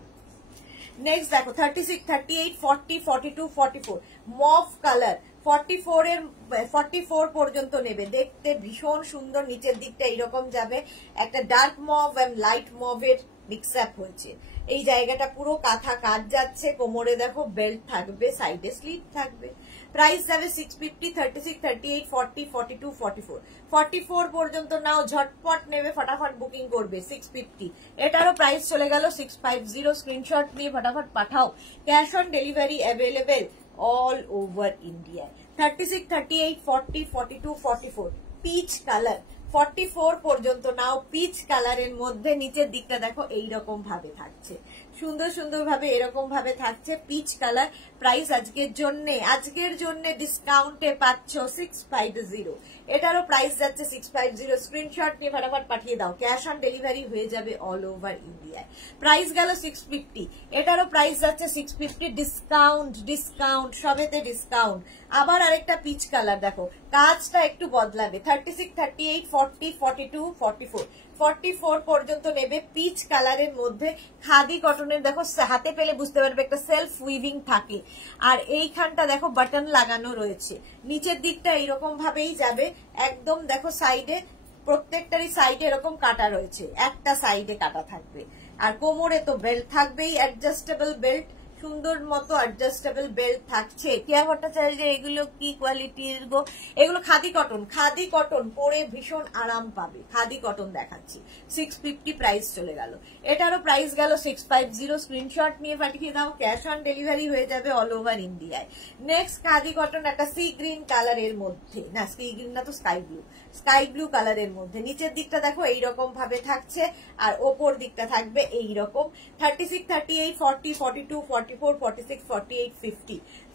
নেক্সট দেখো 36, 38, 40, 42, 44 মফ কালার, 44 পর্যন্ত নেবে, দেখতে ভীষণ সুন্দর, নিচের দিকটা এইরকম যাবে, একটা ডার্ক মভ এন্ড লাইট মভের মিক্স আপ হয়েছে, এই জায়গাটা পুরো কাঁথা কাজ যাচ্ছে, কোমরে দেখো বেল্ট থাকবে, সাইডে স্লিভ থাকবে, প্রাইস যাবে 650। 36, 38, 40, 42, 44, 44 পর্যন্ত নাও, ঝটপট নেবে, ফটাফট বুকিং করবে, 650। এটারও প্রাইস চলে গেল 650। স্ক্রিনশট নিয়ে ফটাফট পাঠাও, cash on delivery available all over India. 36, 38, 40, 42, 44 peach colour, 44 পর্যন্ত নাও, পিচ কালারের মধ্যে নিচের দিকটা দেখো এইরকম ভাবে থাকছে, সুন্দর সুন্দর ভাবে এরকম ভাবে থাকছে, পিচ কালার। প্রাইস আজকের জন্য ডিসকাউন্টে পাচ্ছ 650, এটারও প্রাইস যাচ্ছে 650। স্ক্রিনশট নিয়ে ফটাফট পাঠিয়ে দাও, ক্যাশ অন ডেলিভারি হয়ে যাবে অল ওভার ইন্ডিয়ায়। প্রাইস গেল 650, এটারও প্রাইস যাচ্ছে 650। ডিসকাউন্ট সবেতে ডিসকাউন্ট। আবার আরেকটা পিচ কালার দেখো, কাজটা একটু বদলাবে। 36, 38, 40, 42, 44 44 পর্যন্ত নেবে, পিচ কালারের মধ্যে খাদি কটনের, দেখো হাতে পেলে বুঝতে পারবে একটা সেলফ উইভিং থাকে, আর এইখানটা দেখো বাটন লাগানো রয়েছে, নিচের দিকটা এইরকম ভাবেই যাবে একদম, দেখো সাইডে প্রত্যেকটারই সাইডে এরকম কাটা রয়েছে, একটা সাইডে কাটা থাকবে, আর কোমরে তো বেল্ট থাকবেই, অ্যাডজাস্টেবল বেল্ট, সুন্দর মতো অ্যাডজাস্টেবল বেল্ট থাকছে। কেয়া ভট্টাচার্য, এগুলো কি কোয়ালিটির গো? এগুলো খাদি কটন পরে ভীষণ আরাম পাবে, খাদি কটন দেখাচ্ছি। 650 প্রাইস চলে গেল, এটারও প্রাইস গেল 650। স্ক্রিনশট নিয়ে পাঠিয়ে দাও, ক্যাশ অন ডেলিভারি হয়ে যাবে অল ওভার ইন্ডিয়ায়। নেক্সট খাদি কটন, একটা সি গ্রিন কালারের মধ্যে, না সি গ্রিন না তো স্কাই ব্লু কালারের মধ্যে, নিচের দিকটা দেখো এইরকম ভাবে থাকছে, আর ওপর দিকটা থাকবে এইরকম। 36, 38, 40, 42, 44, 46, 48,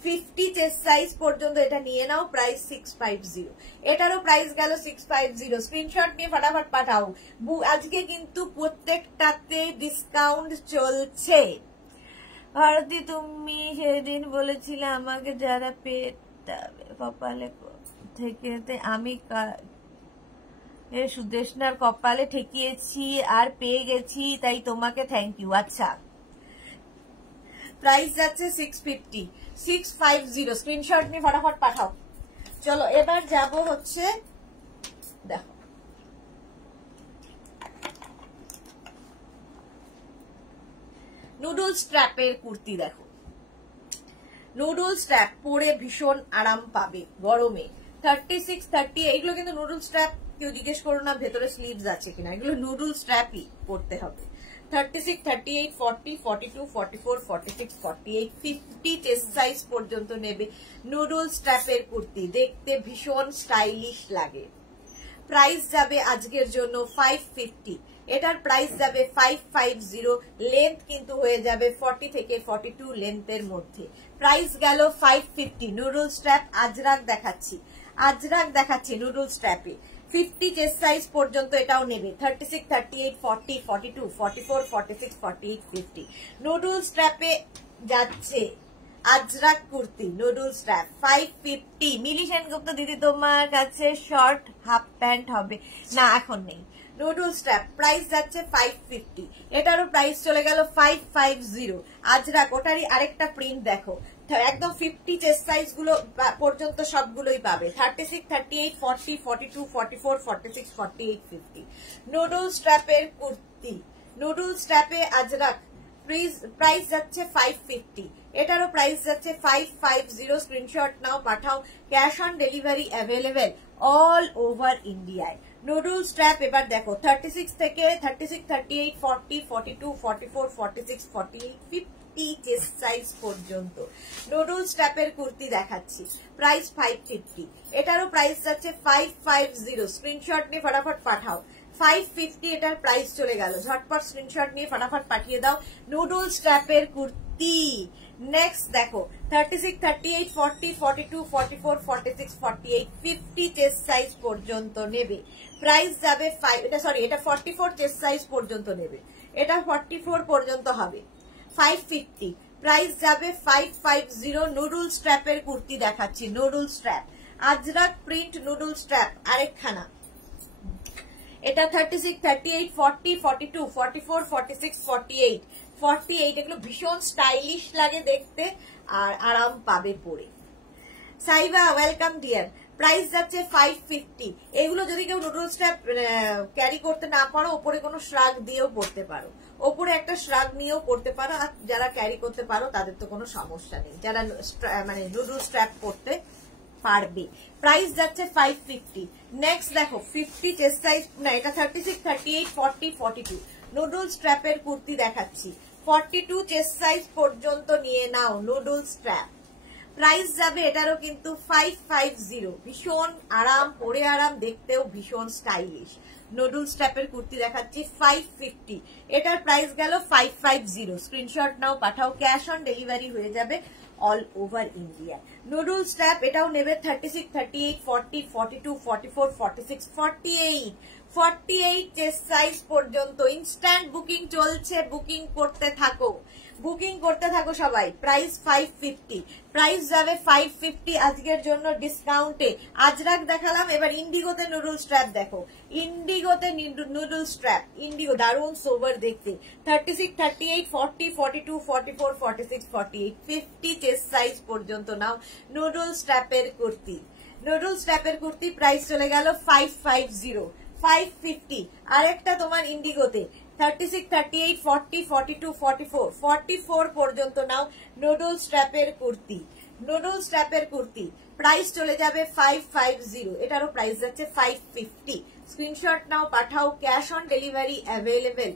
50 চেস্ট সাইজ পর্যন্ত এটা নিয়ে নাও, প্রাইস 650। এটারও প্রাইস গেল 650। স্ক্রিনশট নিয়ে ফটাফট পাঠাও, আজকে কিন্তু প্রত্যেকটাতে ডিসকাউন্ট চলছে। ভারতী, তুমি সেদিন বলেছিলে আমাকে যারা পেট কপালে থেকে, আমি সুদেশনার কপালে ঠেকিয়েছি আর পেয়ে গেছি, তাই তোমাকে থ্যাংক ইউ। আচ্ছা, প্রাইস যাচ্ছে 650। স্ক্রিনশট নিয়ে ফটাফট পাঠাও। চলো এবার যাব হচ্ছে, দেখো নুডল স্ট্র্যাপের কুর্তি, দেখো নুডল স্ট্র্যাপ পরে ভীষণ আরাম পাবে গরমে। 36, 38 এগুলো কিন্তু নুডল স্ট্র্যাপ, কেউ জিজ্ঞেস করো না ভেতরে স্লিভস আছে কিনা, এগুলো নুডল স্ট্র্যাপই পরতে হবে। 36, 38, 40, 42, 44, 46, 48, 50 চেস্ট সাইজ পর্যন্ত নেবে। নুডল স্ট্র্যাপের কুর্তি দেখতে ভীষণ স্টাইলিশ লাগে। প্রাইস যাবে আজকের জন্য 550, এটার প্রাইস যাবে 550। লেন্থ কিন্তু হয়ে যাবে 40 থেকে 42 লেন্থের মধ্যে। প্রাইস গেল 550। নুডল স্ট্র্যাপ আজরাক দেখাচ্ছি নুডল স্ট্র্যাপে 50 চেস্ট সাইজ পর্যন্ত এটাও নেবে। 36, 38, 40, 42, 44, 46, 48, 50 নুডল স্ট্র্যাপে যাচ্ছে আজরাক কুর্তি। Noodle strap 550। মিলি সেনগুপ্ত দিদি তোমার কাছে শর্ট হাফ প্যান্ট হবে না? এখন নেই। নুডল স্ট্র্যাপ প্রাইস যাচ্ছে 550, এটারও প্রাইস চলে গেল 550। আজরাক ওটারই আরেকটা প্রিন্ট দেখো, একদম 50 চেস্ট সাইজ গুলো পর্যন্ত সবগুলোই পাবে। 36, 38, 40, 42, 44, 46, 48, 50 নুডল স্ট্র্যাপের কুর্তি। নুডল স্ট্র্যাপে আজরাক প্রাইস যাচ্ছে 550, এটারও প্রাইস যাচ্ছে 550। স্ক্রিনশট নাও, পাঠাও। Cash on delivery available all over ইন্ডিয়ায়। নুডল স্ট্র্যাপ এবার দেখো 36 থেকে 36, 38, 40, 42, 44, 46, 48, 50 চেস্ট সাইজ পর্যন্ত নুডল স্ট্র্যাপের কুর্তি দেখাচ্ছি। প্রাইস 550, এটারও প্রাইস যাচ্ছে 550। স্ক্রিনশট নিয়ে ফটাফট পাঠাও। 550 এটার প্রাইস চলে গেল। ঝটপট স্ক্রিনশট নিয়ে ফটাফট পাঠিয়ে দাও নুডল স্ট্র্যাপের কুর্তি। নেক্সট দেখো 36, 38, 40, 42, 44, 46, 48, 50 চেস্ট সাইজ পর্যন্ত নেবে। প্রাইস যাবে এটা 44 চেস্ট সাইজ পর্যন্ত নেবে, এটা 44 পর্যন্ত হবে। 550 প্রাইস যাবে 550। নুডল স্ট্র্যাপের কুর্তি দেখাচ্ছি। Noodle strap ajrak print noodle strap আরেকখানা। এটা 36, 38, 40, 42, 44, 46, 48, 48 এগুলো ভীষণ স্টাইলিশ লাগে দেখতে আর আরাম পাবে পরে। Saiba welcome deer. প্রাইস যাচ্ছে 550। এগুলো যদি কেউ নুডল স্ট্র্যাপ ক্যারি করতে না পারো, ওপরে কোনো শ্রাগ দিয়েও পড়তে পারো, ওপরে একটা শ্রাগ নিয়েও পড়তে পারো। আর যারা ক্যারি করতে পারো তাদের তো কোনো সমস্যা নেই, যারা মানে নুডল স্ট্র্যাপ পড়তে পারবে। প্রাইস যাচ্ছে 550। নেক্সট দেখো 50 চেস্ট সাইজ না, এটা 36, 38, 40, 42 নুডল স্ট্র্যাপের কুর্তি দেখাচ্ছি। 42 চেস্ট সাইজ পর্যন্ত নিয়ে নাও নুডল স্ট্র্যাপ। প্রাইস যাবে এটারও কিন্তু 550। ভীষণ আরাম, পরে আরাম, দেখতেও ভীষণ স্টাইলিশ। নুডল স্ট্র্যাপের কুর্তি দেখাচ্ছি 550, এটার প্রাইস গেল 550। স্ক্রিনশট নাও, পাঠাও। ক্যাশ অন ডেলিভারি হয়ে যাবে all over India. Noodle strap এটাও নেবে 36, 38, 40, 42, 44, 46, 48 48 চেস্ট সাইজ পর্যন্ত। ইনস্ট্যান্ট বুকিং চলছে, বুকিং করতে থাকো সবাই। প্রাইস 550, প্রাইস যাবে 550 আজকের জন্য ডিসকাউন্টে। আজরাক দেখালাম, এবার ইন্ডিগোতে নুডল স্ট্র্যাপ দেখো। ইন্ডিগোতে নুডল স্ট্র্যাপ, ইন্ডিগো দারুণ সোবার দেখতে। 36, 38, 40, 42, 44, 46, 48 50 চেস্ট সাইজ পর্যন্ত নাও নুডল স্ট্র্যাপের কুর্তি। নুডল স্ট্র্যাপের কুর্তি প্রাইস চলে গেল 550, 550। আরেকটা তোমার ইন্ডিগোতে 36, 38, 40, 42, 44 44 পর্যন্ত নাও নুডল স্ট্র্যাপের কুর্তি। নুডল স্ট্র্যাপের কুর্তি প্রাইস চলে যাবে 550, এটারও প্রাইস যাচ্ছে 550। স্ক্রিনশট নাও, পাঠাও। Cash on delivery available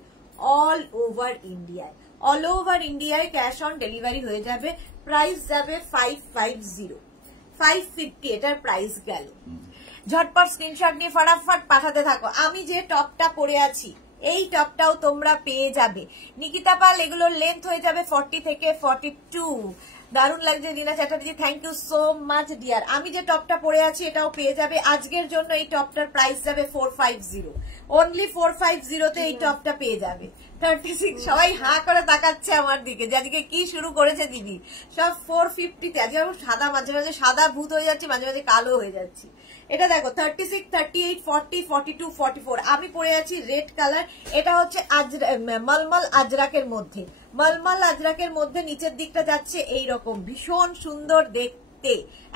all over ইন্ডিয়ায়। অল ওভার ইন্ডিয়ায় ক্যাশ অন ডেলিভারি হয়ে যাবে। প্রাইস যাবে 550, 550 এটার প্রাইস গেল। ঝটপট স্ক্রিনশট নিয়ে ফটাফট পাঠাতে থাকো। আমি যে টপটা পরে আছি এই টপটাও তোমরা পেয়ে যাবে। নিকিতা পাল, এগুলোর লেন্থ হয়ে যাবে 40 থেকে 42। দারুণ লাগছে Rina Chatterjee, thank you so much dear. আমি যে টপটা পরে আছি এটাও পেয়ে যাবে। আজকের জন্য এই টপটার প্রাইস যাবে 450, অনলি 450 তে এই টপটা পেয়ে যাবে। 36 সবাই হাঁ করে তাকাচ্ছে আমার দিকে, যাদিকে কি শুরু করেছে দিদি। সব 450 তে। আজকে সাদা, মাঝে মাঝে সাদা ভূত হয়ে যাচ্ছি, মাঝে মাঝে কালো হয়ে যাচ্ছি। এটা দেখো 36, 38, 40, 42, 44 আমি পরে আছি রেড কালার। এটা হচ্ছে মলমল আজরাকের মধ্যে, মলমল আজরাকের মধ্যে নিচের দিকটা যাচ্ছে এইরকম, ভীষণ সুন্দর দেখতে,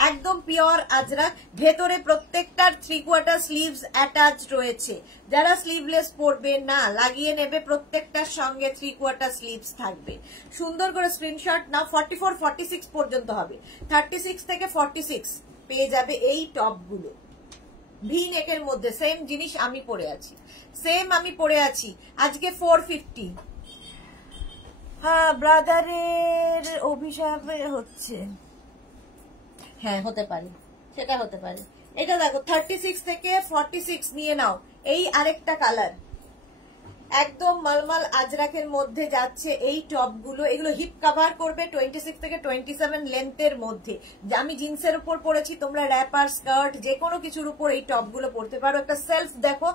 একদম পিওর আজরাক। ভেতরে প্রত্যেকটার 3/4 স্লিভস অ্যাটাচ রয়েছে। যারা স্লিভলেস পরবে না লাগিয়ে নেবে, প্রত্যেকটার সঙ্গে 3/4 স্লিভস থাকবে। সুন্দর করে স্ক্রিনশট নাও। 44, 46 পর্যন্ত হবে। 36 থেকে 46 পেয়ে যাবে এই টপগুলো। ভি নেকের মধ্যে সেম জিনিস আমি পরে আছি, আজকে 450, হ্যাঁ ব্রাদারের অভিশাপে হচ্ছে, হ্যাঁ হতে পারে, সেটা হতে পারে। এটা দেখো 36 থেকে 46 নিয়ে নাও। এই আরেকটা কালার, একদম মালমাল আজরাকের মধ্যে যাচ্ছে এই টপ গুলো। এগুলো হিপ কভার করবে 26 থেকে 27 লেন্থের মধ্যে। আমি জিন্সের উপর পরেছি, তোমরা র্যাপার স্কার্ট যে কোনো কিছুর উপর এই টপ গুলো পরতে পারো। একটা সেলফ দেখো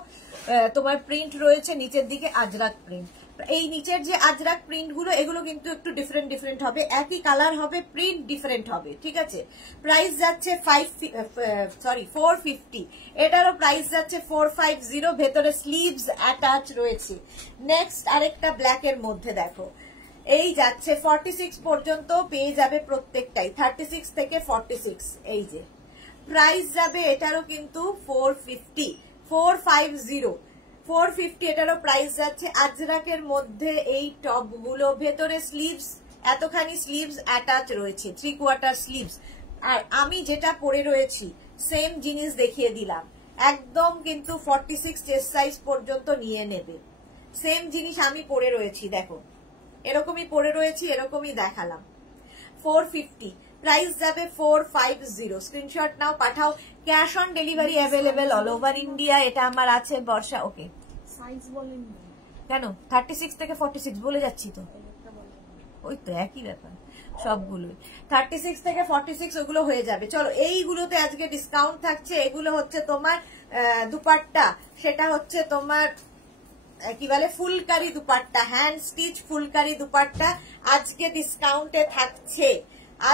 তোমার প্রিন্ট রয়েছে নিচের দিকে, আজরাক প্রিন্ট। এই নিচের যে আজরাক প্রিন্ট গুলো এগুলো কিন্তু একটু ডিফারেন্ট ডিফারেন্ট হবে, একই কালার হবে, প্রিন্ট ডিফারেন্ট হবে, ঠিক আছে। প্রাইস যাচ্ছে 450। এটারও প্রাইস যাচ্ছে 450। ভেতরে স্লিভস অ্যাটাচ রয়েছে। নেক্সট আরেকটা ব্ল্যাক এর মধ্যে দেখো, এই যাচ্ছে 46 পর্যন্ত পেয়ে যাবে প্রত্যেকটাই, 36 থেকে 46। এই যে প্রাইস যাবে এটারও কিন্তু 450 এটারও প্রাইস যাচ্ছে। আজরাকের মধ্যে এই টপ গুলো ভেতরে স্লিভস, এতখানি স্লিভস অ্যাটাচ রয়েছে, 3/4 স্লিভস। আর আমি যেটা পরে রয়েছি সেম জিনিস দেখিয়ে দিলাম, একদম কিন্তু 46 চেস্ট সাইজ পর্যন্ত নিয়ে নেবে। সেম জিনিস আমি পরে রয়েছি, দেখো এরকমই পরে রয়েছি, এরকমই দেখালাম। 450 প্রাইস যাবে 450। স্ক্রিনশট নাও, পাঠাও। Cash on delivery available all over India. এটা আমার আছে বর্ষা। ওকে সাইজ বলেন কেন 36 থেকে 46 বলে যাচ্ছি তো, ওই তো একই ব্যাপার সবগুলোই। 36 থেকে 46 ওগুলো হয়ে যাবে। চলো এইগুলোতে আজকে ডিসকাউন্ট থাকছে। এগুলো হচ্ছে তোমার দুপাট্টা, সেটা হচ্ছে তোমার কি বলে ফুলকারি দুপাট্টা, হ্যান্ড স্টিচ ফুলকারি দুপাট্টা আজকে ডিসকাউন্টে থাকছে।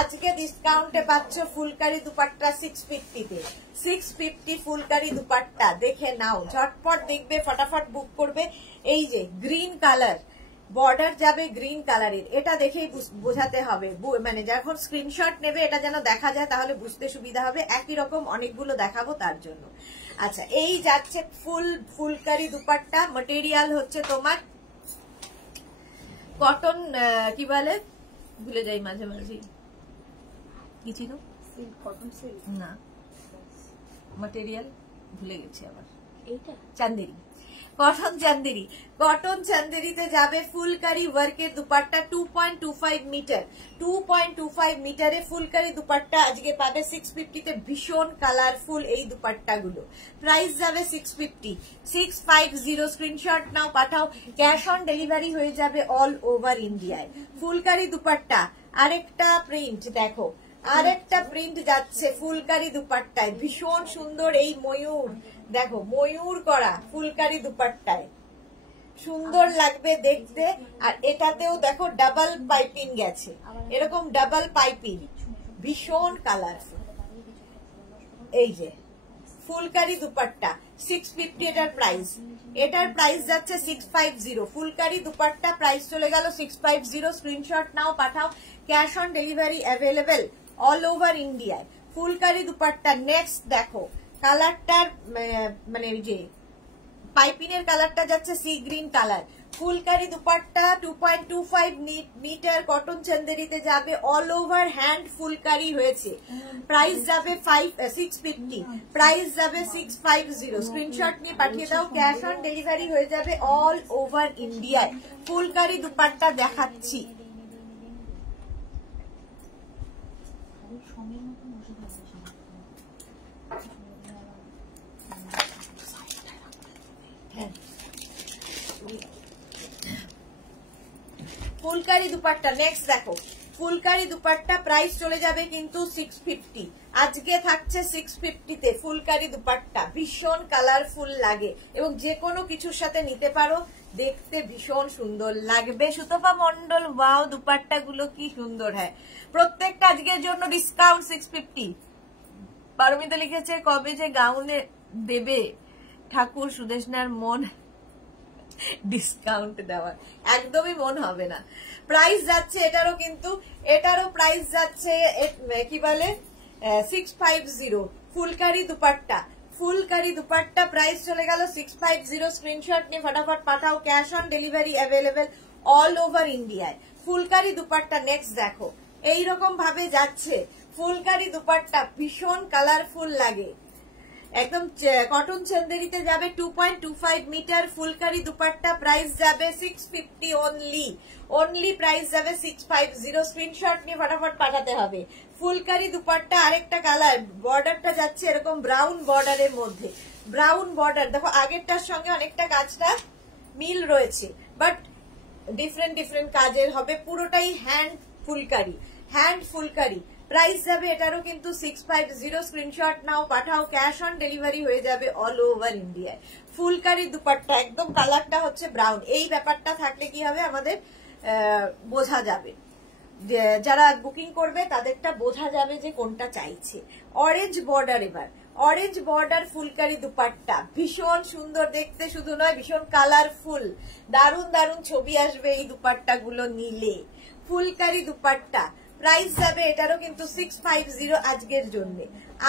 আজকে ডিসকাউন্টে পাচ্ছ ফুলকারি দুপাট্টা 650 তে। 650 ফুলকারি দুপাট্টা দেখে নাও, ঝটপট দেখবে, ফটাফট বুক করবে। এই যে গ্রিন কালার বর্ডার যাবে গ্রিন কালারের, এটা দেখেই বোঝাতে হবে, মানে যখন স্ক্রিনশট নেবে এটা যেন দেখা যায়, তাহলে বুঝতে সুবিধা হবে। একই রকম অনেকগুলো দেখাবো তার জন্য। আচ্ছা এই যাচ্ছে ফুলকারি দুপাট্টা, ম্যাটেরিয়াল হচ্ছে তোমার কটন, কি বলে ভুলে যাই মাঝে মাঝে, কি ছিল সিল্ক, কটন সিল্ক না, ম্যাটেরিয়াল ভুলে গেছি আবার। এইটা চান্দেরি, কটন চান্দেরি। কটন চান্দেরিতে যাবে ফুলকারি ওয়ার্কের দুপাট্টা 2.25 মিটার। 2.25 মিটারে ফুলকারি দুপাট্টা আজকে পাবে 650 তে। ভীষণ কালারফুল এই দুপাট্টা গুলো। প্রাইস যাবে 650। স্ক্রিনশট নাও, পাঠাও। ক্যাশ অন ডেলিভারি হয়ে যাবে অল ওভার ইন্ডিয়ায়। ফুলকারি দুপাট্টা আরেকটা প্রিন্ট দেখো, আরেকটা প্রিন্ট যাচ্ছে ফুলকারি দুপাট্টায়, ভীষণ সুন্দর। এই ময়ূর দেখো, ময়ূর করা ফুলকারি দুপাট্টায় সুন্দর লাগবে দেখতে। আর এটাতেও দেখো ডাবল পাইপিং গেছে, এরকম ডাবল পাইপিং, ভীষণ কালারফুল। এই যে ফুলকারি দুপাট্টা 650 এটার প্রাইস। এটার প্রাইস যাচ্ছে 650। ফুলকারি দুপাট্টা প্রাইস চলে গেল 650। স্ক্রিনশট নাও, পাঠাও। Cash on delivery available all over ইন্ডিয়ায়। ফুলকারি দুপাট্টা নেক্সট দেখো, কালারটার মানে যে পাইপিনের কালারটা যাচ্ছে sea green colour. Phulkari dupatta 2.25 metre cotton চান্দেরিতে যাবে, অল ওভার হ্যান্ড ফুলকারি হয়েছে। প্রাইস যাবে 650। প্রাইস যাবে 650। স্ক্রিনশট নিয়ে পাঠিয়ে দাও। ক্যাশ অন ডেলিভারি হয়ে যাবে অল ওভার ইন্ডিয়ায়। ফুলকারি দুপাট্টা দেখাচ্ছি। ফুলকারি দুপাট্টা নেক্সট দেখো, ফুলকারি দুপাট্টা প্রাইস চলে যাবে কিন্তু 650। আজকে থাকছে 650 তে ফুলকারি দুপাট্টা। ভীষণ কালারফুল লাগে এবং যে কোনো কিছুর সাথে নিতে পারো, দেখতে ভীষণ সুন্দর লাগবে। সুতপা মন্ডল, ওয়াও দুপাট্টা গুলো কি সুন্দর। হ্যাঁ প্রত্যেকটা আজকের জন্য ডিসকাউন্ট 650। পারমিতা লিখেছে কবে যে গাউনে দেবে ঠাকুর, সুদেশনার মন ডিসকাউন্ট দেওয়ার একদমই মন হবে না। প্রাইস যাচ্ছে এটারও কিন্তু, এটারও প্রাইস যাচ্ছে কি বলে 650। ফুলকারি দুপাট্টা, ফুলকারি দুপাট্টা প্রাইস চলে গেল 650। স্ক্রিনশট নিয়ে ফটাফট পাঠাও। Cash on delivery available all over ইন্ডিয়ায়। ফুলকারি দুপাট্টা নেক্সট দেখো, এইরকম ভাবে যাচ্ছে ফুলকারি দুপাট্টা, ভীষণ কালারফুল লাগে। একদম কটন চন্দেরিতে যাবে 2.25 মিটার ফুলকারি দুপাট্টা, প্রাইস যাবে 650 অনলি প্রাইস যাবে 650। স্ক্রিনশট নিয়ে ফটাফট পাঠাতে হবে। ফুলকারি দুপাট্টা, আরেকটা কালার, বর্ডারটা যাচ্ছে এরকম ব্রাউন বর্ডারের মধ্যে, ব্রাউন বর্ডার দেখো আগেরটার সঙ্গে অনেকটা কাজটা মিল রয়েছে, বাট ডিফারেন্ট কাজের হবে, পুরোটাই হ্যান্ড ফুলকারি। প্রাইস যাবে এটারও কিন্তু 650। স্ক্রিনশট নাও পাঠাও, ক্যাশ অন ডেলিভারি হয়ে যাবে অল ওভার ইন্ডিয়ায়। ফুলকারি দুপাট্টা, একদম কালারটা হচ্ছে ব্রাউন। এই ব্যাপারটা থাকলে কি হবে আমাদের বোঝা যাবে, যারা বুকিং করবে তাদেরটা বোঝা যাবে যে কোনটা চাইছে। অরেঞ্জ বর্ডার, এবার অরেঞ্জ বর্ডার ফুলকারি দুপাট্টা, ভীষণ সুন্দর দেখতে, শুধু নয় ভীষণ কালারফুল, দারুণ ছবি আসবে এই দুপাট্টা গুলো নিলে। ফুলকারি দুপাট্টা, প্রাইস যাবে এটারও কিন্তু 650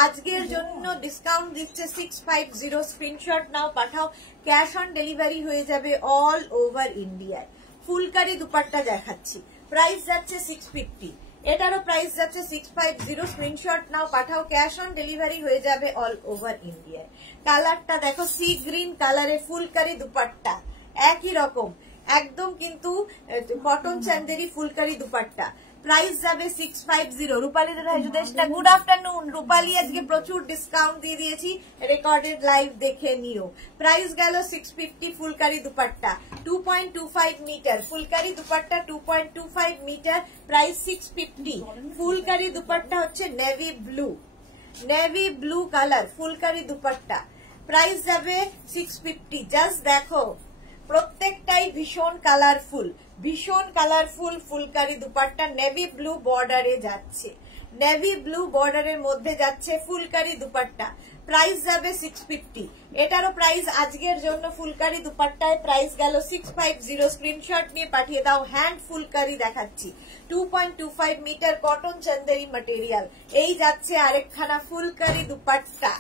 আজকের জন্য ডিসকাউন্ট দিচ্ছে 650। স্ক্রিনশট নাও পাঠাও, ক্যাশ অন ডেলিভারি হয়ে যাবে অল ওভার ইন্ডিয়ায়। ফুলকারি দুপাট্টা দেখাচ্ছি, প্রাইস যাচ্ছে 650, এটারও প্রাইস যাচ্ছে 650। স্ক্রিনশট নাও পাঠাও, ক্যাশ অন ডেলিভারি হয়ে যাবে অল ওভার ইন্ডিয়ায়। কালারটা দেখো, সি গ্রিন কালারে ফুলকারি দুপাট্টা, একই রকম একদম কিন্তু কটন চান্দেরি ফুলকারি দুপাট্টা, প্রাইস যাবে 650। রূপালী দেশটা গুড আফটারনুন। রূপালী আজকে প্রচুর ডিসকাউন্ট দিয়ে দিয়েছি, রেকর্ডেড লাইভ দেখে নিও। প্রাইস গেল 650 phulkari dupatta, 2.25 metre phulkari dupatta, 2.25 metre, price 650। Phulkari dupatta হচ্ছে navy blue colour phulkari dupatta, price যাবে 650। জাস্ট দেখো প্রত্যেকটাই ভীষণ colourful phulkari dupatta, navy blue বর্ডারে যাচ্ছে, নেভি ব্লু বর্ডারের মধ্যে যাচ্ছে ফুলকারি দুপাট্টা, প্রাইস যাবে 650। এটারও প্রাইস আজকের জন্য ফুলকারি দুপাট্টায় প্রাইস গেল 650। স্ক্রিনশট নিয়ে পাঠিয়ে দাও। হ্যান্ড ফুলকারি দেখাচ্ছি, 2.25 মিটার কটন চন্দেরি ম্যাটেরিয়াল। এই যাচ্ছে আরেকখানা ফুলকারি দুপাট্টা,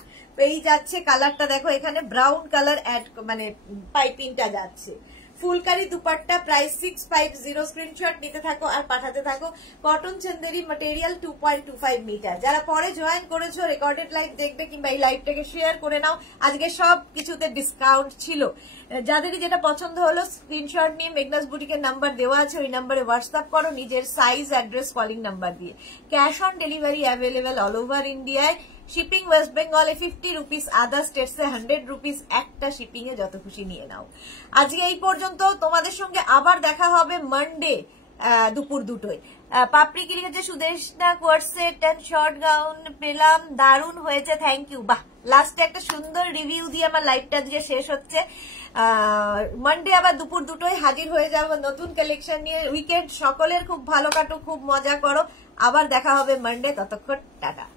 এই যাচ্ছে কালারটা দেখো, এখানে ব্রাউন কালার অ্যাড মানে পাইপিংটা যাচ্ছে। ফুলকারি দুপাট্টা, প্রাইস 650। স্ক্রিনশট নিতে থাকো আর পাঠাতে থাকো। Cotton Chanderi material, 2.25 metre. যারা পরে জয়েন করেছো রেকর্ডেড লাইভ দেখবে কিংবা এই লাইভটাকে শেয়ার করে নাও, আজকে সব কিছুতে ডিসকাউন্ট ছিল। যাদেরই যেটা পছন্দ হলো স্ক্রিনশট নিয়ে মেঘনাস বুটিকের নাম্বার দেওয়া আছে, ওই নাম্বারে হোয়াটসঅ্যাপ করো নিজের সাইজ, অ্যাড্রেস, কলিং নাম্বার দিয়ে। Cash on delivery available all over ইন্ডিয়ায়। শিপিং ওয়েস্ট বেঙ্গলে 50 রুপিস, আদার স্টেটসে 100 রুপিস, একটা শিপিং এ যত খুশি নিয়ে নাও। আজকে এই পর্যন্ত, তোমাদের সঙ্গে আবার দেখা হবে মানডে দুপুর 2টোয়। পাপড়ি কি লিখেছে, সুদেশনা কোয়ার্টসেট এন্ড শর্ট গাউন পেলাম, দারুণ হয়েছে, থ্যাংক ইউ। বাহ, লাস্টে একটা সুন্দর রিভিউ দিয়ে আমার লাইভটা আজকে শেষ হচ্ছে। মানডে আবার দুপুর 2টোয় হাজির হয়ে যাবো নতুন কালেকশন নিয়ে। উইকেন্ড সকলের খুব ভালো কাটুক, খুব মজা করো, আবার দেখা হবে মানডে, ততক্ষণ টাটা।